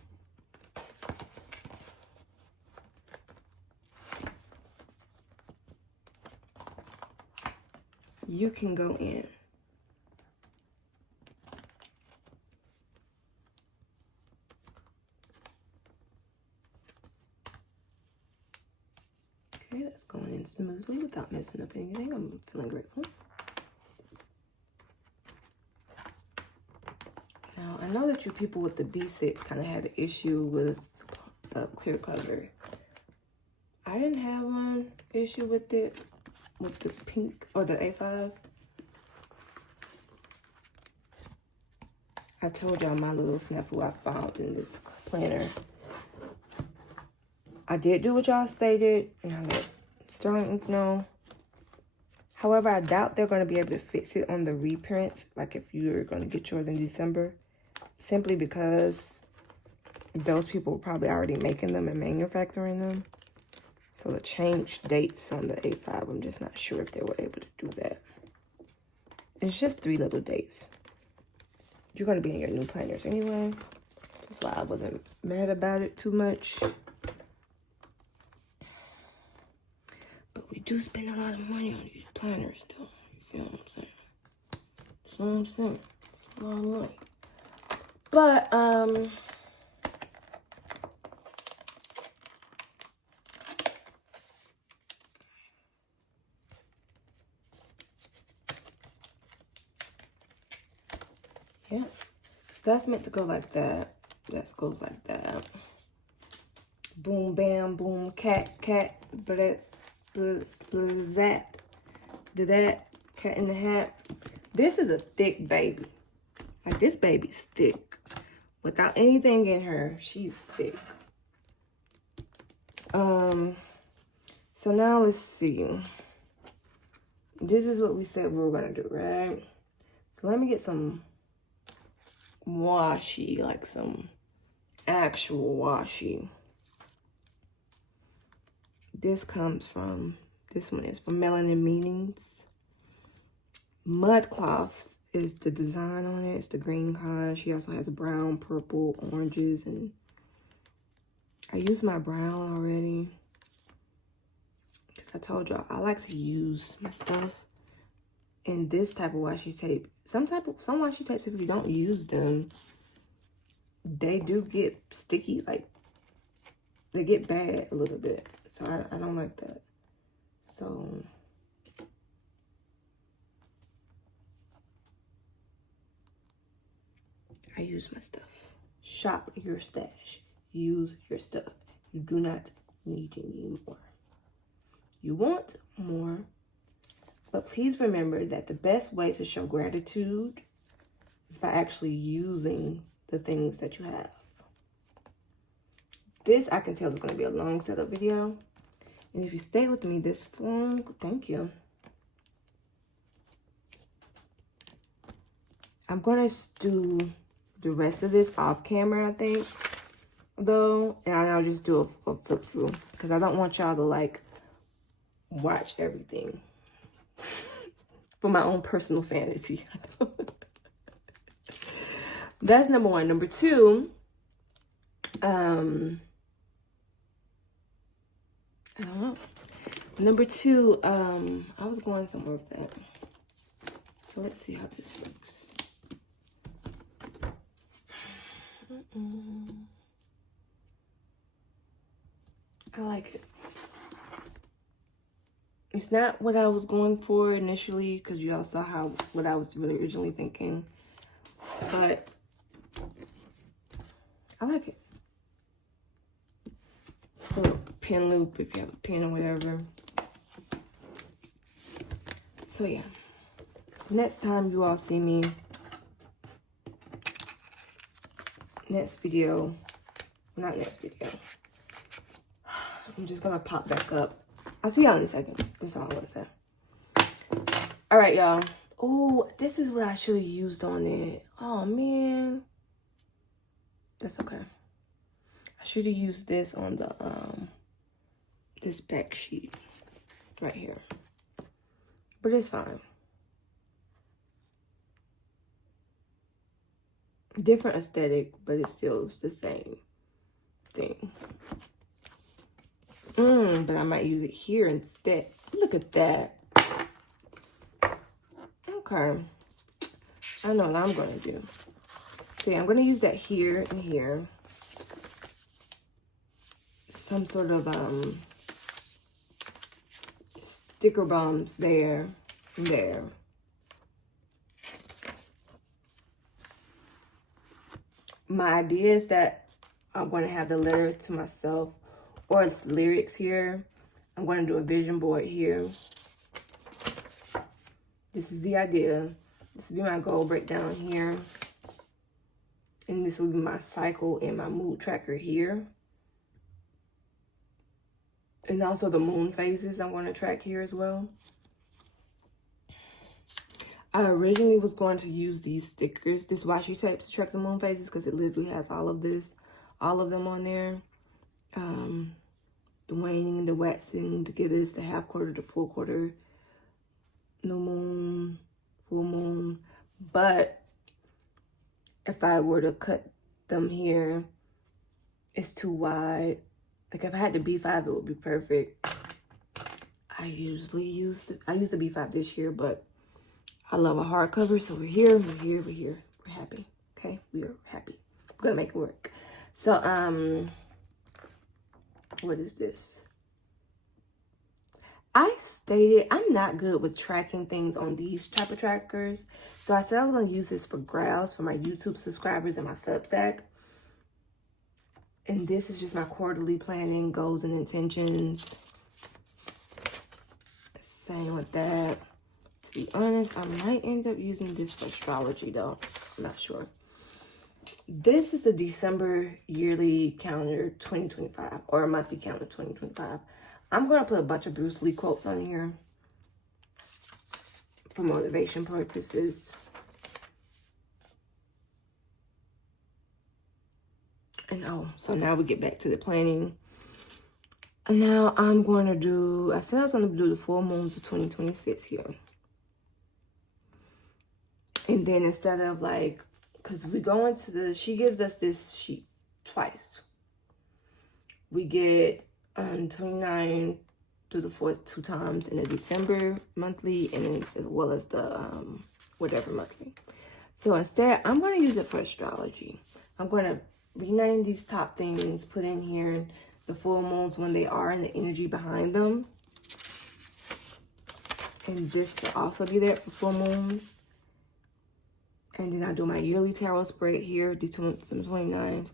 You can go in. Okay, that's going in smoothly without messing up anything. I'm feeling grateful. Now, I know that you people with the B6 kind of had an issue with the clear cover. I didn't have one issue with it, with the pink or the A5. I told y'all my little snafu I found in this planner. I did do what y'all stated, and I let Sterling Ink know. However, I doubt they're going to be able to fix it on the reprints, like if you're going to get yours in December, simply because those people were probably already making them and manufacturing them. So the change dates on the A5, I'm just not sure if they were able to do that. It's just 3 little dates. You're going to be in your new planners anyway. That's why I wasn't mad about it too much. But we do spend a lot of money on these planners, though. You feel what I'm saying? That's what I'm saying. It's a lot of money. But, yeah. So that's meant to go like that. That goes like that. Boom, bam, boom, cat, blitz, that. Do that, cat in the hat. This is a thick baby. Like, this baby's thick. Without anything in her, she's thick. So now let's see. This is what we said we were gonna do, right? So let me get some washi, like some actual washi. This one is from Melanin Meanings. Mud Cloth is the design on it. It's the green kind. She also has brown, purple, oranges, and I used my brown already. Because I told y'all, I like to use my stuff in this type of washi tape. Some washi tapes, if you don't use them, they do get sticky, like, they get bad a little bit. So I don't like that. So I use my stuff. Shop your stash. Use your stuff. You do not need any more. You want more, but please remember that the best way to show gratitude is by actually using the things that you have. This, I can tell, is going to be a long setup video. And if you stay with me this long, thank you. I'm going to do the rest of this off camera, I think, though. And I'll just do a flip through. Because I don't want y'all to, like, watch everything. For my own personal sanity. That's number one. Number two, I don't know. Number two, I was going somewhere with that. So let's see how this works. I like it. It's not what I was going for initially, because you all saw what I was really originally thinking. But I like it. So pin loop if you have a pin or whatever. So yeah. Next time you all see me, next video, not next video, I'm just gonna pop back up. I'll see y'all in a second. That's all I want to say. All right, y'all. Oh, this is what I should have used on it. Oh, man. That's okay. I should have used this on the, this back sheet right here. But it's fine. Different aesthetic, but it's still the same thing. But I might use it here instead. Look at that. Okay. I know what I'm going to do. So yeah, I'm going to use that here and here. Some sort of sticker bombs there and there. My idea is that I'm going to have the letter to myself or its lyrics here, I'm going to do a vision board here. This is the idea. This will be my goal breakdown here. And this will be my cycle and my mood tracker here. And also the moon phases I'm going to track here as well. I originally was going to use these stickers, this washi tape, to track the moon phases because it literally has all of them on there. The waning, the waxing, the gibbous, the half quarter, the full quarter, new moon, full moon. But if I were to cut them here, it's too wide. Like if I had the B5, it would be perfect. I use the B5 this year, but I love a hardcover, so we're here. We're happy, okay? We are happy. We're gonna make it work. So, what is this? I stated I'm not good with tracking things on these type of trackers. So I said I was gonna use this for growls for my YouTube subscribers and my Substack. And this is just my quarterly planning, goals and intentions. Same with that. To be honest, I might end up using this for astrology though. I'm not sure. This is the December yearly calendar 2025 or a monthly calendar 2025. I'm going to put a bunch of Bruce Lee quotes on here for motivation purposes. And so now we get back to the planning. And now I'm going to do, I said I was going to do the full moons of 2026 here. And then instead of like, because we go into she gives us this sheet twice. We get 29 through the 4th 2 times in the December monthly, and then as well as the whatever monthly. So instead, I'm going to use it for astrology. I'm going to rename these top things, put in here the full moons when they are and the energy behind them. And this will also be there for full moons. And then I do my yearly tarot spread here, December 29th.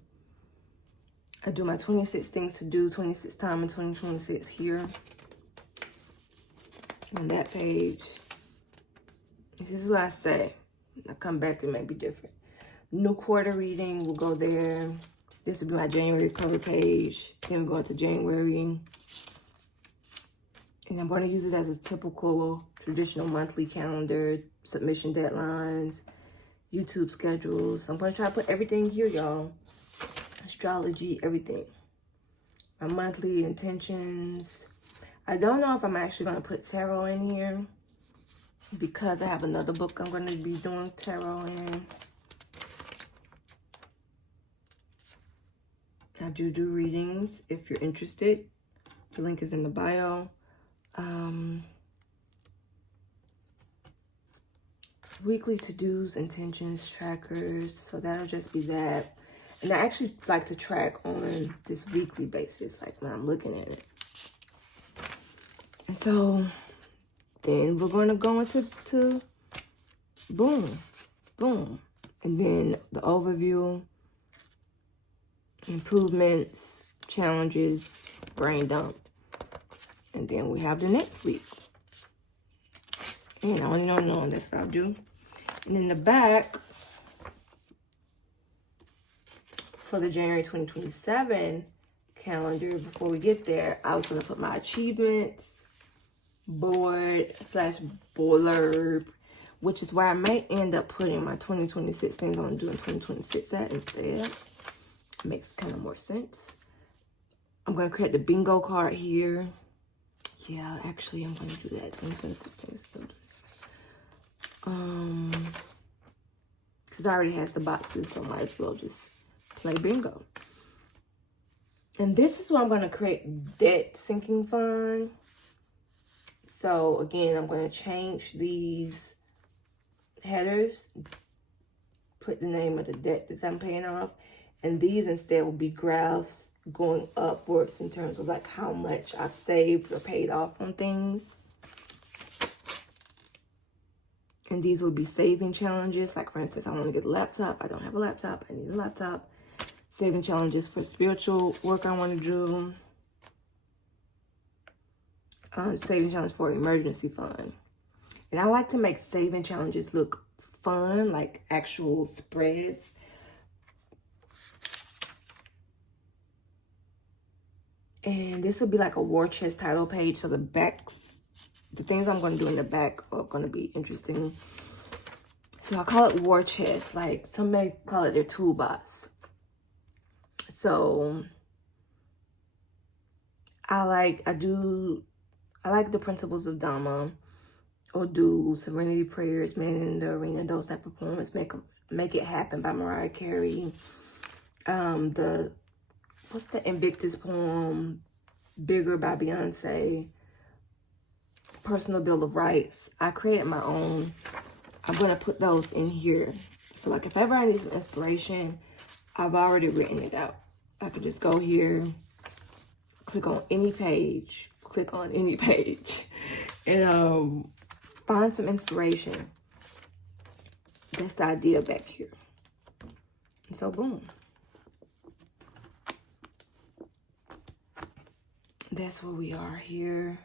I do my 26 things to do, 26 time in 2026 here. On that page. This is what I say. I come back, it may be different. New quarter reading will go there. This will be my January cover page. Then we go into January. And I'm going to use it as a typical traditional monthly calendar, submission deadlines, YouTube schedules. I'm going to try to put everything here, y'all. Astrology, everything. My monthly intentions. I don't know if I'm actually going to put tarot in here because I have another book I'm going to be doing tarot in. I do readings if you're interested. The link is in the bio. Weekly to-dos, intentions, trackers. So that'll just be that. And I actually like to track on this weekly basis, like when I'm looking at it. And so then we're going to go into boom. And then the overview, improvements, challenges, brain dump. And then we have the next week. And I only know that's what I'll do. And in the back, for the January 2027 calendar, before we get there, I was going to put my achievements board / blurb, which is where I might end up putting my 2026 things I'm going to do in 2026 at instead. Makes kind of more sense. I'm going to create the bingo card here. Yeah, actually, I'm going to do that. 2026 things. Because I already has the boxes, so might as well just play bingo. And this is where I'm going to create debt sinking fund. So again, I'm going to change these headers, put the name of the debt that I'm paying off, and these instead will be graphs going upwards in terms of like how much I've saved or paid off on things. And these will be saving challenges. Like for instance, I want to get a laptop. I don't have a laptop. I need a laptop. Saving challenges for spiritual work I want to do. saving challenge for emergency fund. And I like to make saving challenges look fun, like actual spreads. And this will be like a war chest title page. So the backs, the things I'm going to do in the back are going to be interesting. So I call it war chest. Like some may call it their toolbox. So I like the principles of Dharma, Odu, Serenity Prayers, Man in the Arena, those type of poems. Make It Happen by Mariah Carey. What's the Invictus poem? Bigger by Beyonce. Personal Bill of Rights. I created my own. I'm going to put those in here. So like if ever I need some inspiration, I've already written it out. I could just go here, click on any page, and find some inspiration. That's the idea back here. And so boom. That's where we are here.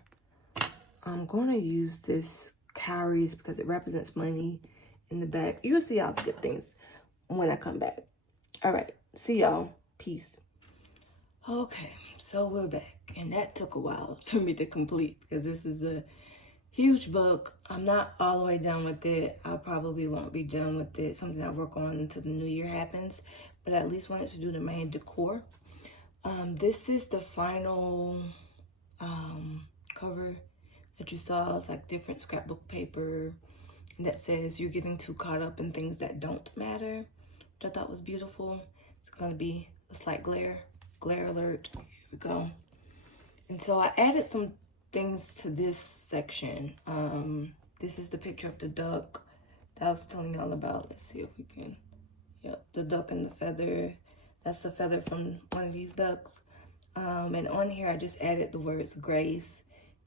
I'm going to use this cowries because it represents money in the back. You'll see all the good things when I come back. All right. See y'all. Peace. Okay. So we're back. And that took a while for me to complete because this is a huge book. I'm not all the way done with it. I probably won't be done with it. Something I work on until the new year happens. But I at least wanted to do the main decor. This is the final cover that you saw. It's like different scrapbook paper that says you're getting too caught up in things that don't matter, which I thought was beautiful. It's going to be a slight glare alert. Here we go. And so I added some things to this section. This is the picture of the duck that I was telling y'all about. Let's see if we can. Yep, the duck and the feather. That's a feather from one of these ducks. And on here, I just added the words grace,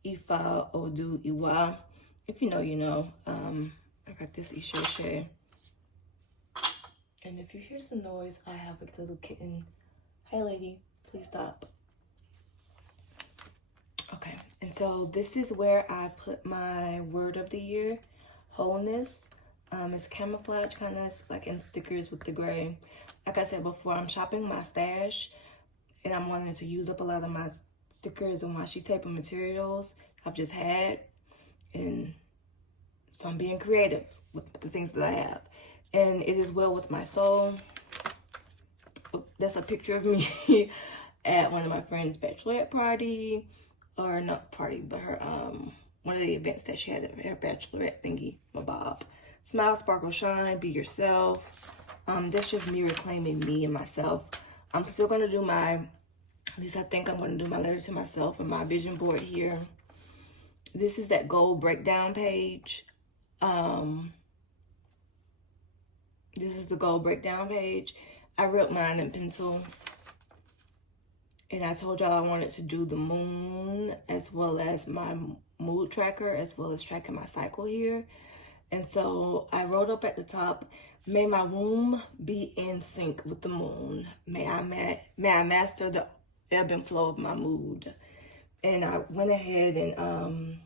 Ifa, Odu, Iwa. If you know, you know. I got this Ishoshe. And if you hear some noise, I have a little kitten. Hi, lady. Please stop. Okay. And so this is where I put my word of the year, wholeness. It's camouflage, kind of like in stickers with the gray. Like I said before, I'm shopping my stash. And I'm wanting to use up a lot of my stickers and washi tape and materials I've just had. And so I'm being creative with the things that I have. And it is well with my soul. That's a picture of me at one of my friend's bachelorette party. Or not party, but her one of the events that she had at her bachelorette thingy, my Bob. Smile, sparkle, shine, be yourself. That's just me reclaiming me and myself. I'm still going to do at least I think I'm going to do my letter to myself and my vision board here. This is that goal breakdown page. This is the goal breakdown page. I wrote mine in pencil. And I told y'all I wanted to do the moon as well as my mood tracker, as well as tracking my cycle here. And so I wrote up at the top, may my womb be in sync with the moon. May I master the ebb and flow of my mood. And I went ahead and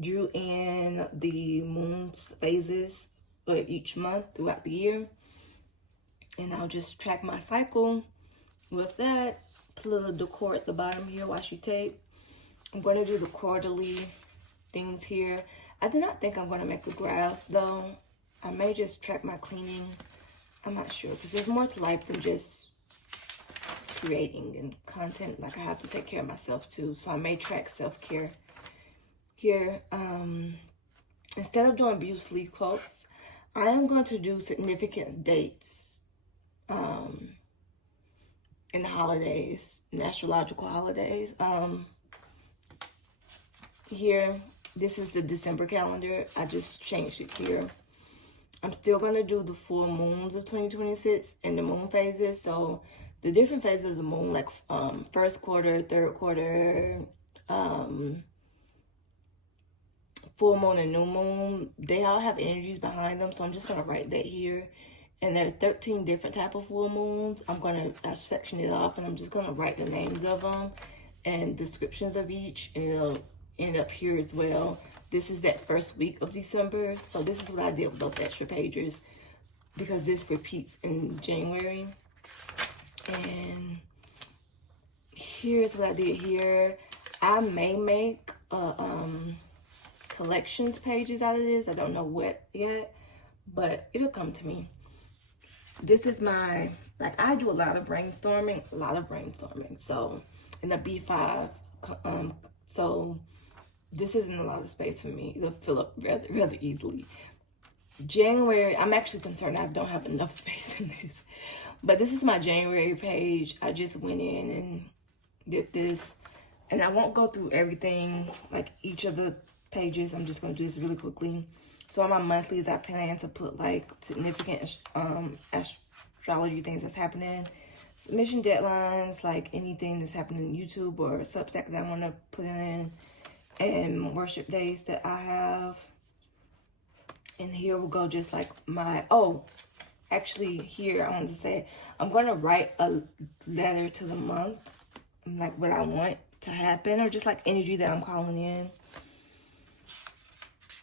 drew in the moon's phases for each month throughout the year. And I'll just track my cycle with that. Put a little decor at the bottom here, washi tape. I'm going to do the quarterly things here. I do not think I'm going to make a graph though. I may just track my cleaning. I'm not sure because there's more to life than just creating and content. Like I have to take care of myself too. So I may track self-care here. Instead of doing Bruce Lee quotes, I am going to do significant dates in the holidays, in astrological holidays. Here, this is the December calendar. I just changed it here. I'm still going to do the full moons of 2026 and the moon phases. So the different phases of the moon, like first quarter, third quarter, full moon and new moon, they all have energies behind them. So I'm just going to write that here. And there are 13 different type of full moons. I section it off and I'm just going to write the names of them and descriptions of each. And and up here as well. This is that first week of December. So this is what I did with those extra pages, because this repeats in January. And here's what I did here. I may make collections pages out of this. I don't know what yet, but it'll come to me. This is my, like, I do a lot of brainstorming. So in the B5, so this isn't a lot of space for me. It'll fill up rather easily. January, I'm actually concerned I don't have enough space in this, but this is my January page. I just went in and did this, and I won't go through everything, like each of the pages. I'm just going to do this really quickly. So on my monthlies, I plan to put like significant astrology things that's happening, submission deadlines, like anything that's happening in YouTube or Substack that I want to put in, and worship days that I have. And here we'll go just like my, oh, actually here I wanted to say, I'm going to write a letter to the month, like what I want to happen, or just like energy that I'm calling in.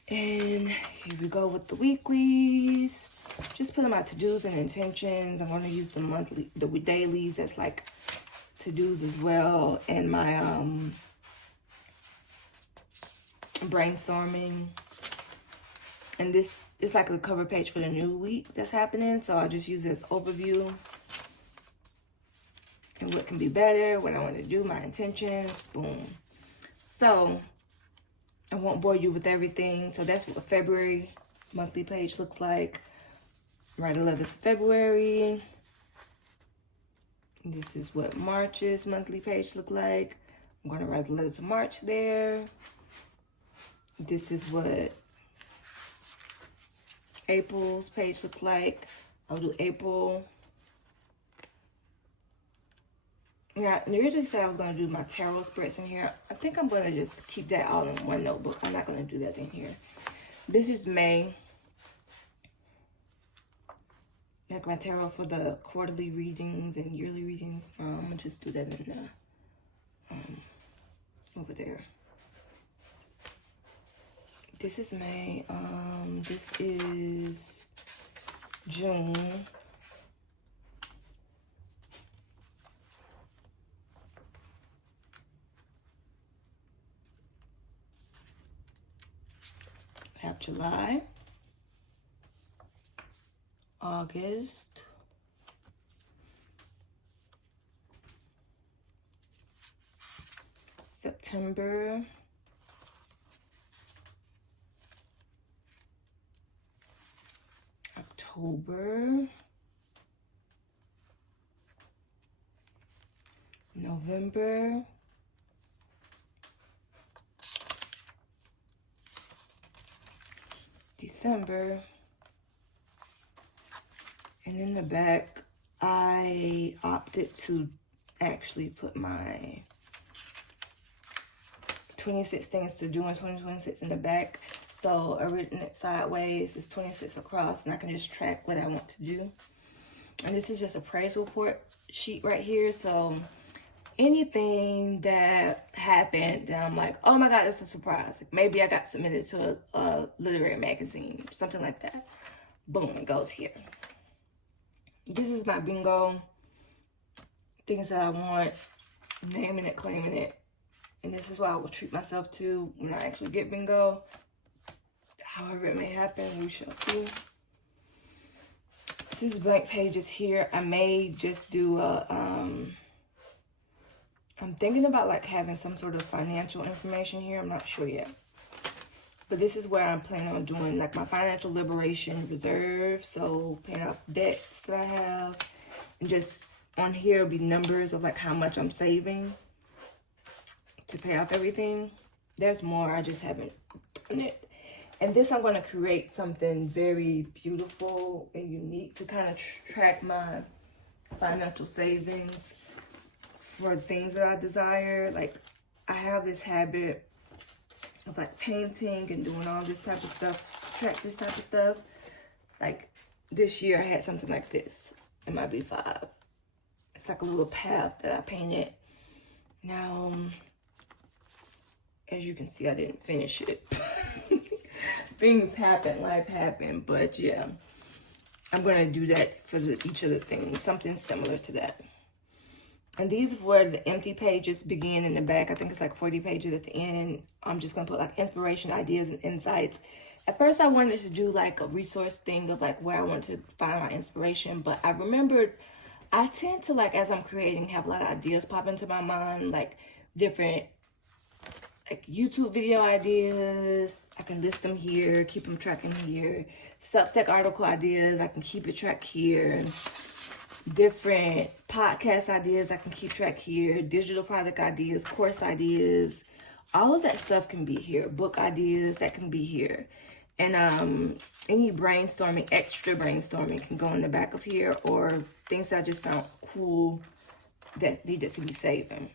And here we go with the weeklies. Just putting my to-dos and intentions. I'm going to use the dailies as like to-dos as well. And my brainstorming. And this is like a cover page for the new week that's happening. So I'll just use this overview. And what can be better, what I want to do, my intentions, boom. So I won't bore you with everything. So that's what a February monthly page looks like. Write a letter to February. This is what March's monthly page look like. I'm going to write a letter to March there. This is what April's page look like. I'll do April. Now, I originally said I was going to do my tarot spreads in here. I think I'm going to just keep that all in one notebook. I'm not going to do that in here. This is May. Like my tarot for the quarterly readings and yearly readings. I'm going to just do that in the, over there. This is May. This is June. I have July, August, September, October, November, December, and in the back, I opted to actually put my 26 things to do in 2026 in the back. So I written it sideways, it's 26 across, and I can just track what I want to do. And this is just a praise report sheet right here. So anything that happened that I'm like, oh my God, that's a surprise. Like maybe I got submitted to a literary magazine, something like that. Boom, it goes here. This is my bingo. Things that I want, naming it, claiming it. And this is what I will treat myself to when I actually get bingo. However it may happen, we shall see. This is blank pages here. I may just do a, I'm thinking about like having some sort of financial information here. I'm not sure yet. But this is where I'm planning on doing like my financial liberation reserve. So paying off debts that I have. And just on here will be numbers of like how much I'm saving to pay off everything. There's more, I just haven't done it. And this I'm going to create something very beautiful and unique to kind of track my financial savings for things that I desire. Like I have this habit of like painting and doing all this type of stuff to track this type of stuff. Like this year I had something like this in my B5. It's like a little path that I painted. Now as you can see, I didn't finish it. Things happen, life happened, but yeah, I'm gonna do that for each of the things, something similar to that. And these were the empty pages begin in the back. I think it's like 40 pages at the end. I'm just gonna put like inspiration, ideas, and insights. At first I wanted to do like a resource thing of like where I want to find my inspiration, but I remembered I tend to, like, as I'm creating, have a lot of ideas pop into my mind, like different like YouTube video ideas. I can list them here, keep them tracking here. Substack article ideas, I can keep it tracked here. Different podcast ideas, I can keep track here. Digital product ideas, course ideas, all of that stuff can be here. Book ideas, that can be here. And any brainstorming, extra brainstorming can go in the back of here, or things that I just found cool that needed to be saving.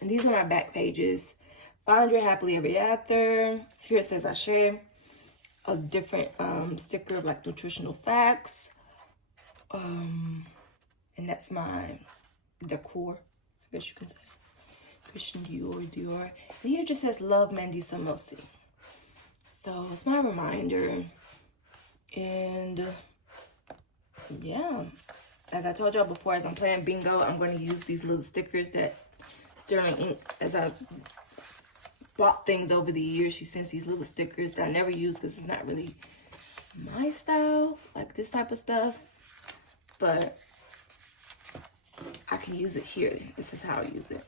And these are my back pages. Find your happily ever after. Here it says I share a different sticker of like nutritional facts. And that's my decor, I guess you can say. Christian Dior. And here it just says love, Mandy Samosi. So it's my reminder. And yeah, as I told y'all before, as I'm playing bingo, I'm going to use these little stickers that Sterling Ink, as I've bought things over the years, she sends these little stickers that I never use because it's not really my style, like this type of stuff. But I can use it here. This is how I use it.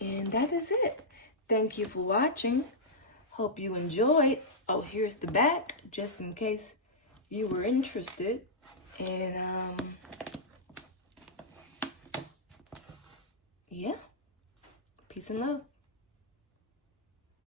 And that is it. Thank you for watching. Hope you enjoyed. Oh, here's the back, just in case you were interested. And yeah, peace and love.